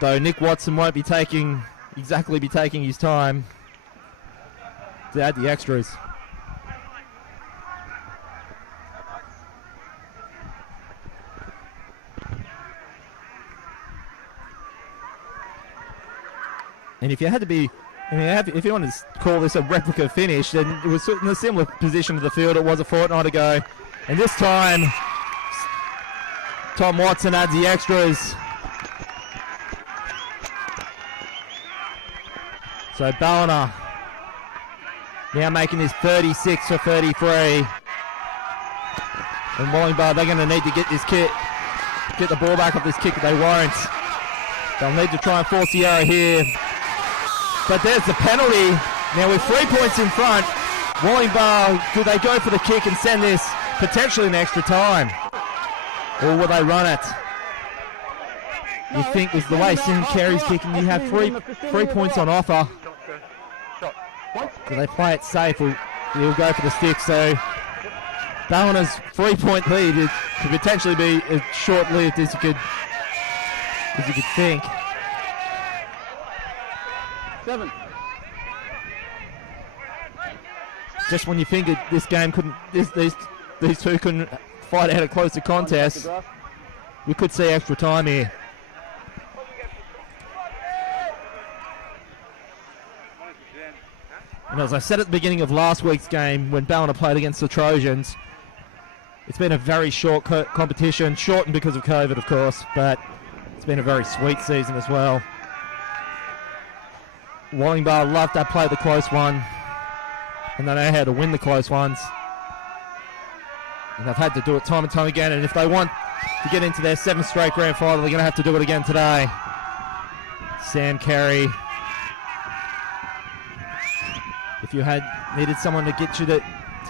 Though Nick Watson won't be taking his time to add the extras. And if you had to be, if you want to call this a replica finish, then it was in a similar position to the field it was a fortnight ago. And this time, Tom Watson adds the extras. So Ballina now making this 36 for 33. And Wollongbar, they're going to need to get the ball back off this kick, but they won't. They'll need to try and force the error here. But there's the penalty. Now with 3 points in front, Wollongbar, do they go for the kick and send this potentially in extra time? Or will they run it? You think with the way Sam Carey's kicking, you have 3 points on offer. Do they play it safe or he'll go for the stick? So Ballina's 3 point lead could potentially be as short-lived as you could think. 7. Just when you think this game couldn't, these two couldn't fight out a closer contest, we could see extra time here. And as I said at the beginning of last week's game, when Ballina played against the Trojans, it's been a very short competition, shortened because of COVID, of course, but it's been a very sweet season as well. Wollongbar love to play the close one, and they know how to win the close ones. And they've had to do it time and time again, and if they want to get into their 7th straight grand final, they're going to have to do it again today. Sam Carey. If you had needed someone to get you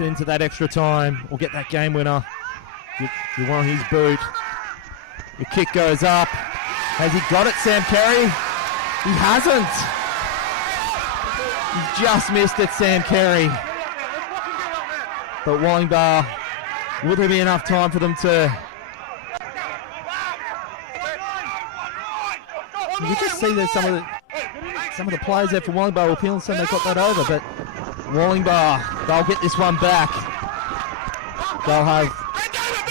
into that extra time or get that game winner, you want his boot. The kick goes up. Has he got it, Sam Carey? He hasn't. He just missed it, Sam Carey. But Wollongbar, will there be enough time for them to... You can just see that some of the players there for Wollongbar were feeling some they got that over, but Wollongbar, they'll get this one back. They'll have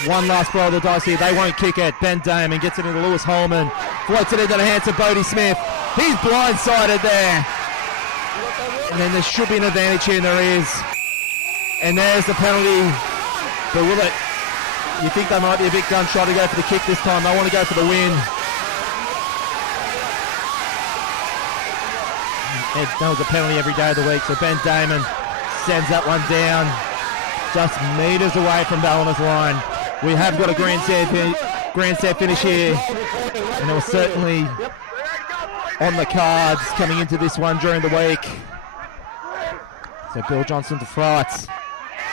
one last roll of the dice here. They won't kick it. Ben Damon gets it into Lewis Holman. Floats it into the hands of Bodie Smith. He's blindsided there. And then there should be an advantage here, and there is. And there's the penalty. But will it? You think they might be a bit gun shy to go for the kick this time. They want to go for the win. That was a penalty every day of the week. So Ben Damon sends that one down. Just metres away from Ballina's line. We have got a grandstand finish here. And it was certainly on the cards coming into this one during the week. So Bill Johnson to throw it.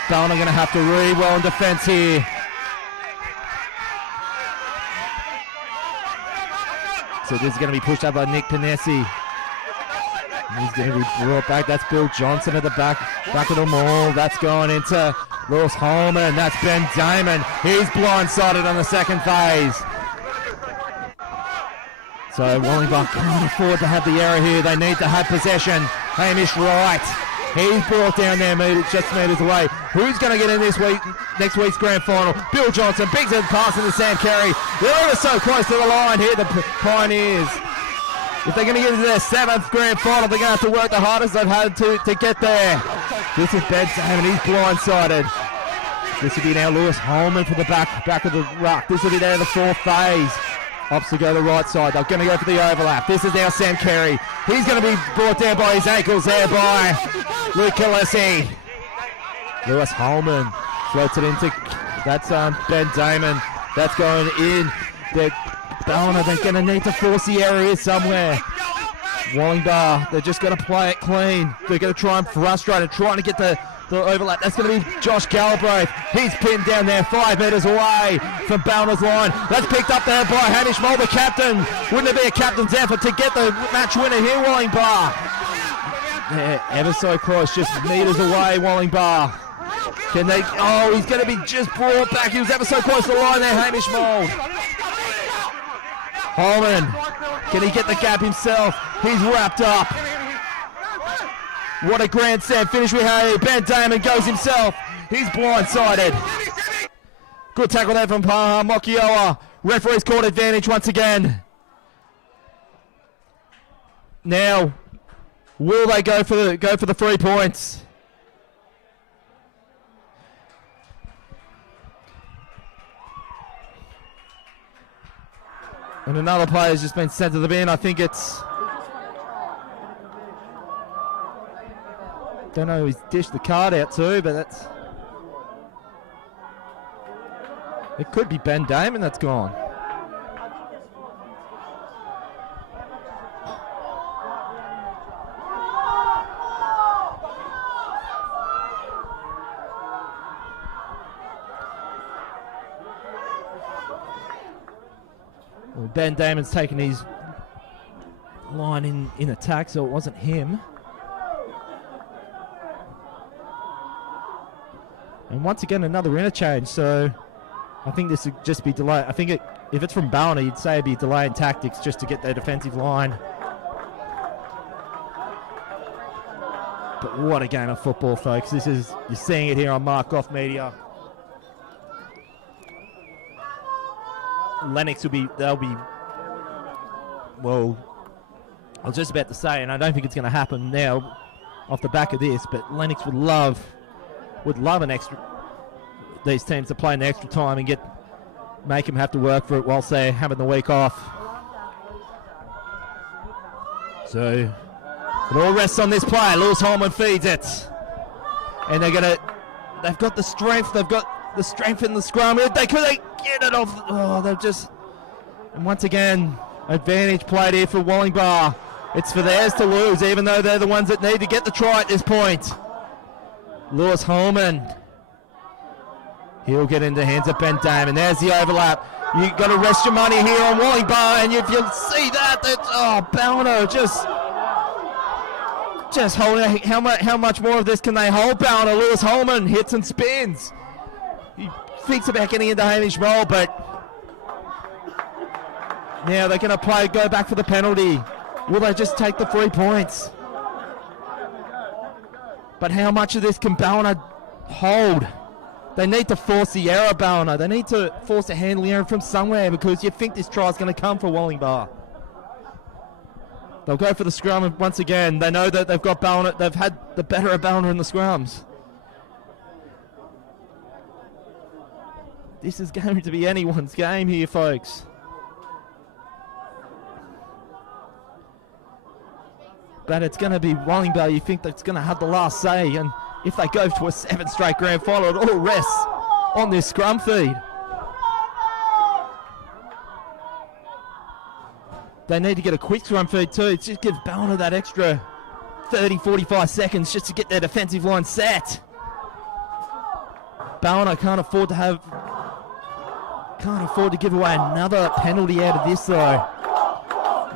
Ballina going to have to read well in defence here. So this is going to be pushed up by Nick Panesi. He's going to be brought back. That's Bill Johnson at the back of the maul. That's going into Lewis Holman. That's Ben Damon. He's blindsided on the second phase. So Wollongbar can't afford to have the error here. They need to have possession. Hamish Wright. He's brought down there, just metres away. Who's going to get in next week's grand final? Bill Johnson, big pass into Sam Carey. They're ever so close to the line here, the Pioneers. If they're going to get into their 7th grand final, they're going to have to work the hardest they've had to get there. This is Ben Damon, he's blindsided. This will be now Lewis Holman for the back of the ruck. This will be there the 4th phase. Ops to go to the right side. They're going to go for the overlap. This is now Sam Carey. He's going to be brought down by his ankles there by Luke Kilesi. Lewis Holman floats it into, that's Ben Damon. That's going in. Ballina, they're going to need to force the error here somewhere. Wollongbar, they're just going to play it clean. They're going to try and frustrate it, trying to get the overlap. That's going to be Josh Galbraith. He's pinned down there 5 metres away from Ballina's line. That's picked up there by Hamish Moll, the captain. Wouldn't it be a captain's effort to get the match winner here, Wollongbar? They're ever so close, just metres away, Wollongbar. Can they? Oh, he's going to be just brought back. He was ever so close to the line there, Hamish Moll. Holman, can he get the gap himself? He's wrapped up. What a grandstand finish we had here. Ben Damon goes himself. He's blindsided. Good tackle there from Mokioa. Referee's called advantage once again. Now, will they go for the 3 points? And another player's just been sent to the bin. I think it's... Don't know who he's dished the card out to, but that's... It could be Ben Damon that's gone. Well, Ben Damon's taken his line in attack, so it wasn't him. And once again, another interchange, so I think this would just be delay. I think if it's from Ballina, you'd say it'd be delay in tactics just to get their defensive line. But what a game of football, folks. You're seeing it here on Mark Goff Media. Lennox they'll be, well, I was just about to say, and I don't think it's going to happen now off the back of this, but Lennox would love these teams to play in the extra time and make them have to work for it whilst they're having the week off. So it all rests on this play. Lewis Holman feeds it, and they've got the strength. They've got the strength in the scrum. They get it off. Oh, they've just, and once again, advantage played here for Wollongbar. It's for theirs to lose, even though they're the ones that need to get the try at this point. Lewis Holman. He'll get into the hands of Ben Damon. There's the overlap. You've got to rest your money here on Wollongbar, and if you see that, Ballina just holding. How much more of this can they hold, Ballina? Lewis Holman hits and spins. He thinks about getting into Hamish Moll, but now they're going to go back for the penalty. Will they just take the 3 points? But how much of this can Ballina hold? They need to force the error, Ballina. They need to force a handling error from somewhere, because you think this try is going to come for Wollongbar. They'll go for the scrum once again. They know that they've got Ballina. They've had the better of Ballina in the scrums. This is going to be anyone's game here, folks. But it's going to be Wollongbar. You think that's going to have the last say, and if they go to a 7th straight grand final, it all rests on this scrum feed. They need to get a quick scrum feed too. It just gives Ballina that extra 30, 45 seconds just to get their defensive line set. Ballina can't afford to give away another penalty out of this though.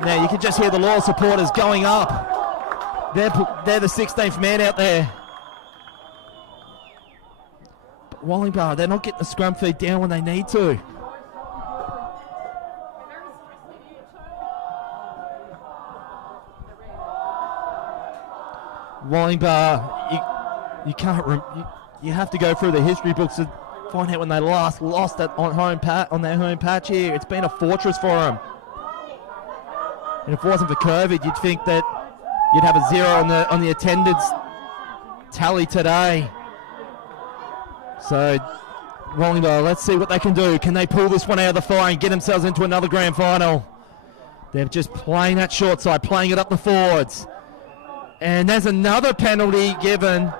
Now you can just hear the Law supporters going up. They're the 16th man out there. But Wollongbar, they're not getting the scrum feed down when they need to. Wollongbar, you have to go through the history books to find out when they last lost it on their home patch here. It's been a fortress for them. And if it wasn't for COVID, you'd think that you'd have a 0 on the attendance tally today. So, Wollongbar, let's see what they can do. Can they pull this one out of the fire and get themselves into another grand final? They're just playing that short side, playing it up the forwards. And there's another penalty given,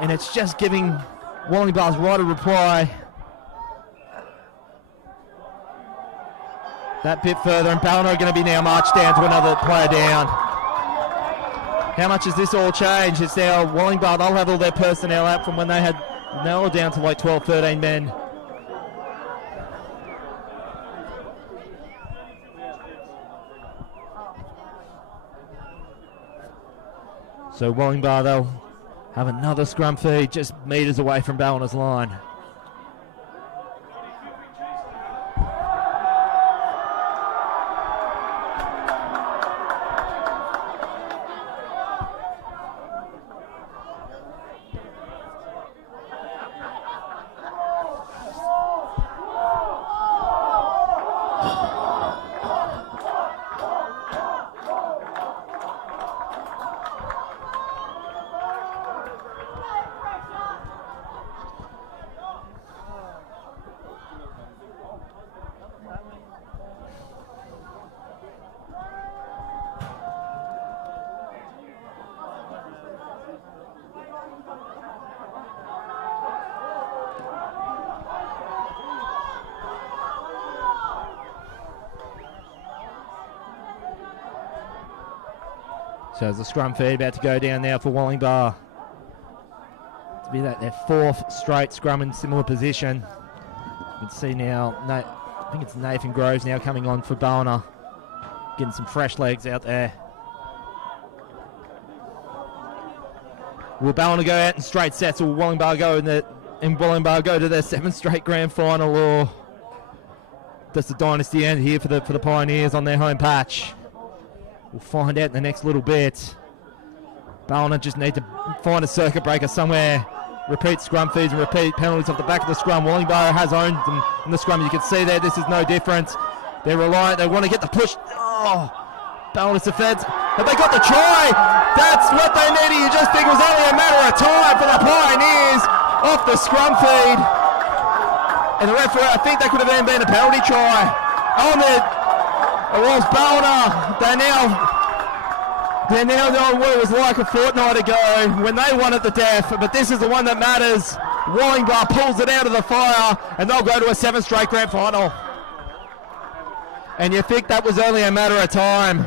and it's just giving Wollongbar's right of reply that bit further, and Ballina are going to be now marched down to another player down. How much has this all changed? It's now Wollongbar, they'll have all their personnel out from when they were down to like 12, 13 men. So Wollongbar, they'll have another scrum feed just metres away from Ballina's line. So as the scrum feed about to go down now for Wollongbar. To be their 4th straight scrum in similar position. You can see now, I think it's Nathan Groves now coming on for Ballina. Getting some fresh legs out there. Will Ballina go out in straight sets, or will Wollongbar go Wollongbar go to their 7th straight grand final, or does the dynasty end here for the Pioneers on their home patch? We'll find out in the next little bit. Ballina just need to find a circuit breaker somewhere. Repeat scrum feeds and repeat penalties off the back of the scrum. Wollongbar has owned them in the scrum. You can see there, this is no different. They're reliant. They want to get the push. Oh, Ballina's defense. Have they got the try? That's what they needed. You just think it was only a matter of time for the Pioneers off the scrum feed. And the referee, I think that could have even been a penalty try. On the It was Ballina. They're now knowing what it was like a fortnight ago when they won at the death, but this is the one that matters. Wollongbar pulls it out of the fire, and they'll go to a 7th straight grand final. And you think that was only a matter of time.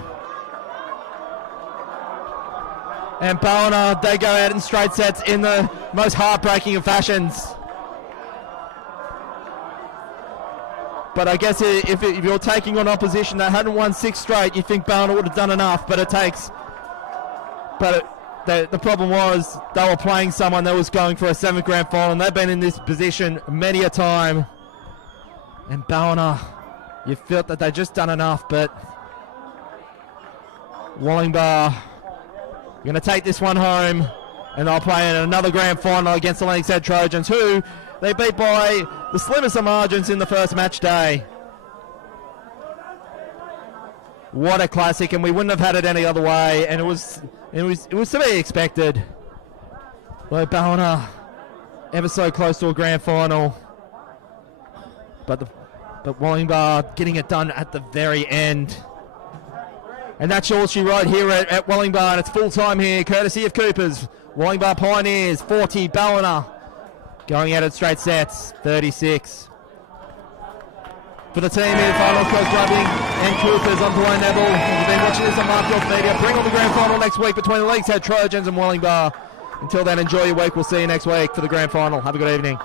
And Ballina, they go out in straight sets in the most heartbreaking of fashions. But I guess if you're taking on opposition that hadn't won 6 straight, you think Ballina would have done enough. But the problem was they were playing someone that was going for a 7th grand final, and they've been in this position many a time. And Ballina, you felt that they just done enough, but Wollongbar going to take this one home And they'll play in another grand final against the Lennox Head Trojans, who they beat by the slimmest of margins in the first match day. What a classic, and we wouldn't have had it any other way, and it was to be expected. Though Ballina ever so close to a grand final, but Wollongbar getting it done at the very end. And that's all she wrote here at Wollongbar, and it's full time here, courtesy of Coopers. Wollongbar Pioneers 40, Ballina going at it straight sets 36. For the team here, finals coach Drubbing and Coopers, I'm Dwayne Neville. You've been watching this on Mark York Media. Bring on the grand final next week between the League's Head Trojans and Wollongbar. Until then, enjoy your week. We'll see you next week for the grand final. Have a good evening.